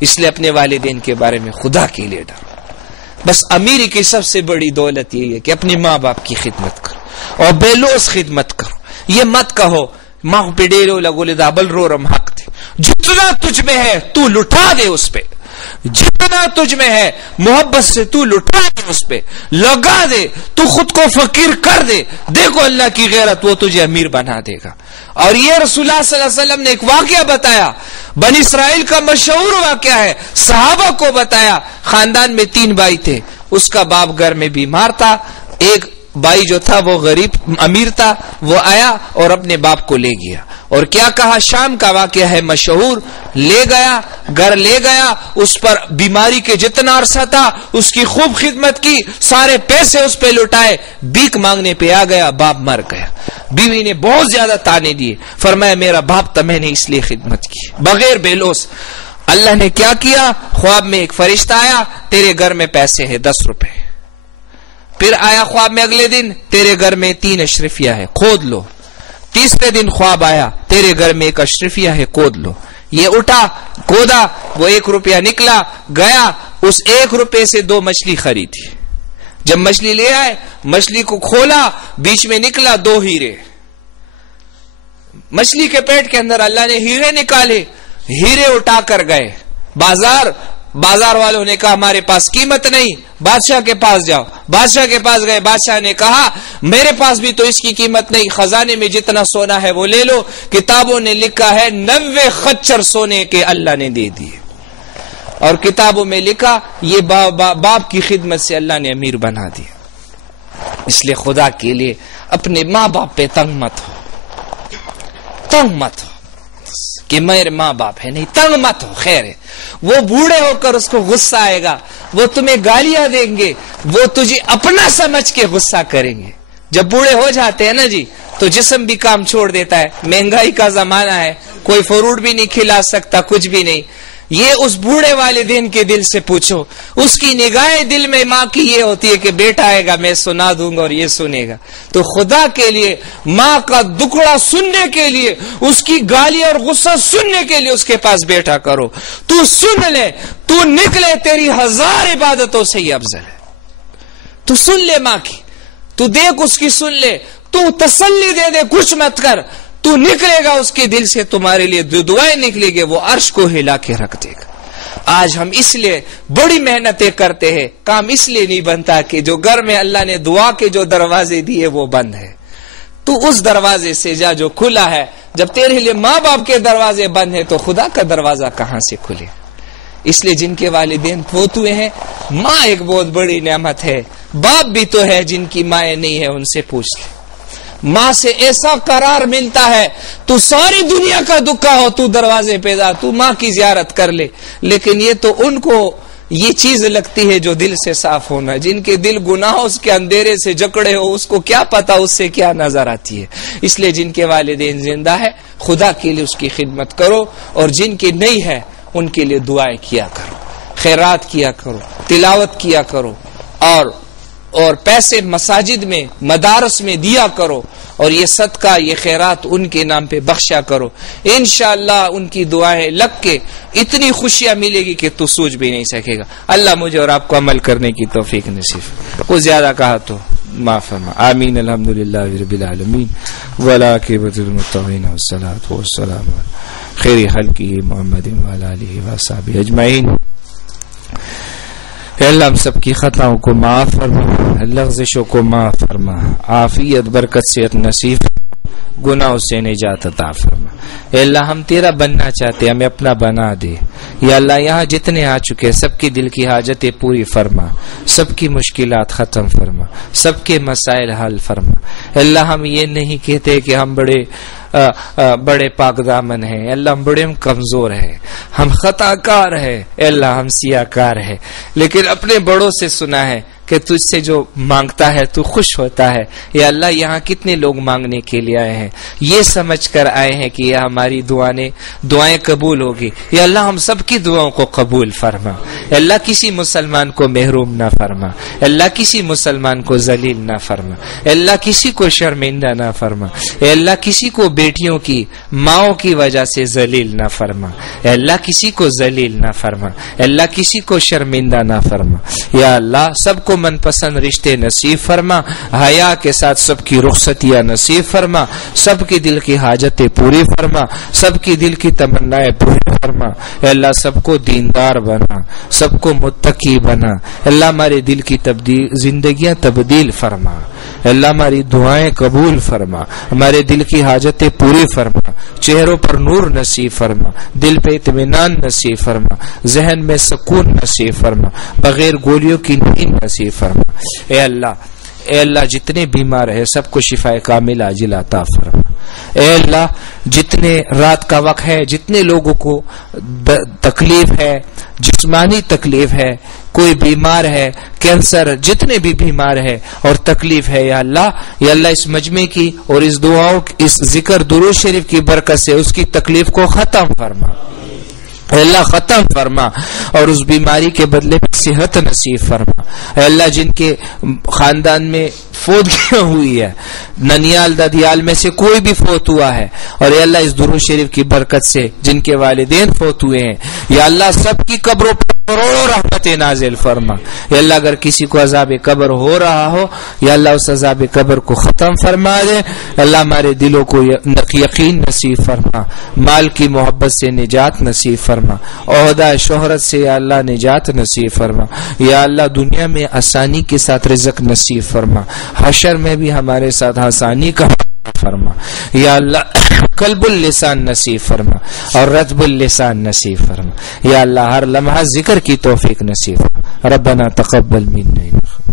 اس لیے اپنے والدین کے بارے میں خدا کے لیے ڈرو۔ بس امیری کی سب سے بڑی دولت یہ ہے کہ اپنی ماں باپ کی خدمت کرو اور بے لوث خدمت کرو۔ یہ مت کہو ماں پہ ڈیرو لگو لے دابل رو رم حق تھے، جتنا تجھ میں ہے تو لٹا دے اس پہ، جتنا تجھ میں ہے محبت سے تو لٹا دے اس پہ، لگا دے، تو خود کو فقیر کر دے، دیکھو اللہ کی غیرت وہ تجھے امیر بنا دے گا۔ اور یہ رسول اللہ صلی اللہ علیہ وسلم نے ایک واقعہ بتایا، بنی اسرائیل کا مشہور واقعہ ہے، صحابہ کو بتایا۔ خاندان میں 3 بھائی تھے، اس کا باپ گھر میں بیمار تھا، ایک بھائی جو تھا وہ غریب امیر تھا، وہ آیا اور اپنے باپ کو لے گیا، اور کیا کہا، شام کا واقعہ ہے مشہور، لے گیا گھر لے گیا، اس پر بیماری کے جتنا عرصہ تھا اس کی خوب خدمت کی، سارے پیسے اس پہ لٹائے، بھیک مانگنے پہ آ گیا، باپ مر گیا۔ بیوی نے بہت زیادہ تانے دیے، فرمایا میرا باپ تھا میں نے اس لیے خدمت کی بغیر بے لوث۔ اللہ نے کیا کیا، خواب میں ایک فرشتہ آیا، تیرے گھر میں پیسے ہیں 10 روپے۔ پھر آیا خواب میں اگلے دن، تیرے گھر میں 3 اشرفیہ ہے، کھود لو۔ تیسرے دن خواب آیا، تیرے گھر میں 1 اشرفیہ ہے، کھود لو۔ یہ اٹھا کودا، وہ 1 روپیہ نکلا، گیا اس 1 روپے سے 2 مچھلی خریدی۔ جب مچھلی لے آئے، مچھلی کو کھولا، بیچ میں نکلا 2 ہیرے۔ مچھلی کے پیٹ کے اندر اللہ نے ہیرے نکالے، ہیرے اٹھا کر گئے بازار والوں نے کہا ہمارے پاس قیمت نہیں، بادشاہ کے پاس جاؤ۔ بادشاہ کے پاس گئے، بادشاہ نے کہا میرے پاس بھی تو اس کی قیمت نہیں، خزانے میں جتنا سونا ہے وہ لے لو۔ کتابوں نے لکھا ہے 90 خچر سونے کے اللہ نے دے دیے، اور کتابوں میں لکھا یہ باپ کی خدمت سے اللہ نے امیر بنا دیا۔ اس لیے خدا کے لیے اپنے ماں باپ پہ تنگ مت ہو کہ میرے ماں باپ ہے، نہیں، تنگ مت ہو۔ خیر ہے، وہ بوڑھے ہو کر اس کو غصہ آئے گا، وہ تمہیں گالیاں دیں گے، وہ تجھے اپنا سمجھ کے غصہ کریں گے۔ جب بوڑھے ہو جاتے ہیں نا جی تو جسم بھی کام چھوڑ دیتا ہے، مہنگائی کا زمانہ ہے، کوئی فروٹ بھی نہیں کھلا سکتا، کچھ بھی نہیں۔ یہ اس بوڑھے والدین کے دل سے پوچھو، اس کی نگاہیں دل میں ماں کی یہ ہوتی ہے کہ بیٹا آئے گا میں سنا دوں گا اور یہ سنے گا۔ تو خدا کے لیے ماں کا دکڑا سننے کے لیے، اس کی گالی اور غصہ سننے کے لیے اس کے پاس بیٹھا کرو۔ تو سن لے، تو نکلے تیری 1000 عبادتوں سے یہ افضل ہے۔ تو سن لے ماں کی، تو دیکھ اس کی، سن لے، تو تسلی دے دے، کچھ مت کر، تو نکلے گا اس کے دل سے، تمہارے لیے دعائیں نکلے گی، وہ عرش کو ہلا کے رکھ دے گا۔ آج ہم اس لیے بڑی محنتیں کرتے ہیں، کام اس لیے نہیں بنتا کہ جو گھر میں اللہ نے دعا کے جو دروازے دیے وہ بند ہے۔ تو اس دروازے سے جا جو کھلا ہے۔ جب تیرے لیے ماں باپ کے دروازے بند ہیں تو خدا کا دروازہ کہاں سے کھلے؟ اس لیے جن کے والدین فوت ہوئے ہیں، ماں ایک بہت بڑی نعمت ہے، باپ بھی تو ہے جن کی مائیں نہیں ہے، ان سے پوچھ لے۔ ماں سے ایسا قرار ملتا ہے، تو ساری دنیا کا دکھا ہو تو دروازے پہ جا، تو ماں کی زیارت کر لے۔ لیکن یہ تو ان کو یہ چیز لگتی ہے جو دل سے صاف ہونا، جن کے دل گناہوں کے اندھیرے سے جکڑے ہو، اس کو کیا پتا اس سے کیا نظر آتی ہے۔ اس لیے جن کے والدین زندہ ہے خدا کے لیے اس کی خدمت کرو، اور جن کے نہیں ہے ان کے لیے دعائیں کیا کرو، خیرات کیا کرو، تلاوت کیا کرو، اور پیسے مساجد میں مدارس میں دیا کرو، اور یہ صدقہ یہ خیرات ان کے نام پہ بخشا کرو۔ انشاءاللہ ان کی دعائیں لگ کے اتنی خوشیاں ملے گی کہ تو سوچ بھی نہیں سکے گا۔ اللہ مجھے اور آپ کو عمل کرنے کی توفیق نصیب۔ کچھ زیادہ کہا تو معاف فرما۔ آمین۔ الحمدللہ رب العالمین والعاقبۃ للمتقین والصلاۃ والسلام علی خیر خلقہ محمد وعلی آلہ وصحبہ اجمعین۔ اے اللہ ہم سب کی خطاؤں کو معاف فرما، لغزشوں کو معاف فرما، عافیت برکت صحت نصیب، گناہوں سے نجات عطا فرما۔ اے اللہ ہم تیرا بننا چاہتے، ہمیں اپنا بنا دے۔ یا اللہ یہاں جتنے آ چکے سب کی دل کی حاجتیں پوری فرما، سب کی مشکلات ختم فرما، سب کے مسائل حل فرما۔ اے اللہ ہم یہ نہیں کہتے کہ ہم بڑے پاک دامن ہیں، اللہ ہم بڑے کمزور ہیں، ہم خطا کار ہیں، اے اللہ ہم سیاہ کار ہیں، لیکن اپنے بڑوں سے سنا ہے کہ تجھ سے جو مانگتا ہے تو خوش ہوتا ہے۔ یا اللہ یہاں کتنے لوگ مانگنے کے لیے آئے ہیں، یہ سمجھ کر آئے ہیں کہ یہ ہماری دعائیں قبول ہوگی۔ یا اللہ ہم سب کی دعاؤں کو قبول فرما۔ اے اللہ کسی مسلمان کو محروم نہ فرما، اے اللہ کسی مسلمان کو ذلیل نہ فرما، اے اللہ کسی کو شرمندہ نہ فرما، اے اللہ کسی کو بیٹیوں کی ماؤں کی وجہ سے ذلیل نہ فرما، اے اللہ کسی کو ذلیل نہ فرما، اے اللہ کسی کو شرمندہ نہ فرما۔ یا اللہ سب کو من پسند رشتے نصیب فرما، حیا کے ساتھ سب کی رخصتیاں نصیب فرما، سب کی دل کی حاجتیں پوری فرما، سب کی دل کی تمنائیں پوری فرما۔ اے اللہ سب کو دیندار بنا، سب کو متقی بنا۔ اللہ ہمارے دل کی زندگیاں تبدیل فرما، اللہ ہماری دعائیں قبول فرما، ہمارے دل کی حاجتیں پوری فرما، چہروں پر نور نصیب فرما، دل پہ اطمینان نصیب فرما، ذہن میں سکون نصیب فرما، بغیر گولیوں کی نیند نصیب فرما۔ اے اللہ جتنے بیمار ہیں سب کو شفا کامل عاجل عطا فرما۔ اے اللہ جتنے رات کا وقت ہے، جتنے لوگوں کو تکلیف ہے، جسمانی تکلیف ہے، کوئی بیمار ہے، کینسر، جتنے بھی بیمار ہے اور تکلیف ہے، یا اللہ اس مجمع کی اور اس دعاؤں اس ذکر درود شریف کی برکت سے اس کی تکلیف کو ختم فرما، اے اللہ ختم فرما، اور اس بیماری کے بدلے میں صحت نصیب فرما۔ اے اللہ جن کے خاندان میں فوت ہوئی ہے، ننیال ددیال میں سے کوئی بھی فوت ہوا ہے، اور اے اللہ اس درود شریف کی برکت سے جن کے والدین فوت ہوئے ہیں، یا اللہ سب کی قبروں پر کروڑوں رحمتیں نازل فرما. یا اللہ اگر کسی کو عذاب قبر ہو رہا ہو یا اللہ اس عذاب قبر کو ختم فرما دے. اللہ ہمارے دلوں کو یقین نصیب فرما, مال کی محبت سے نجات نصیب فرما, عہدہ شہرت سے یا اللہ نجات نصیب فرما. یا اللہ دنیا میں آسانی کے ساتھ رزق نصیب فرما, حشر میں بھی ہمارے ساتھ آسانی کا فرما. یا اللہ قلب اللسان نصیب فرما اور رتب اللسان نصیب فرما. یا اللہ ہر لمحہ ذکر کی توفیق نصیب فرما. ربنا تقبل منا.